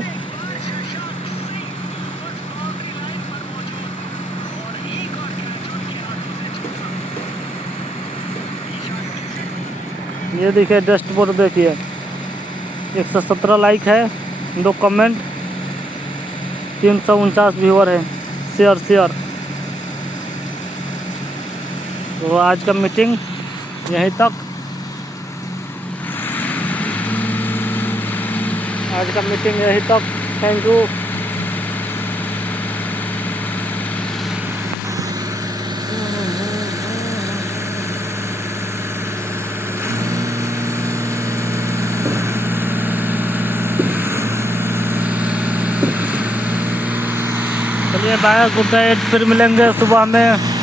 ये देखिए डैशबोर्ड देखिए, 117 लाइक है, 2 कमेंट, 349 व्यूअर है। शेयर तो आज का मीटिंग यहीं तक। Thank you. चलिए बाय, गुड नाइट, फिर मिलेंगे सुबह में।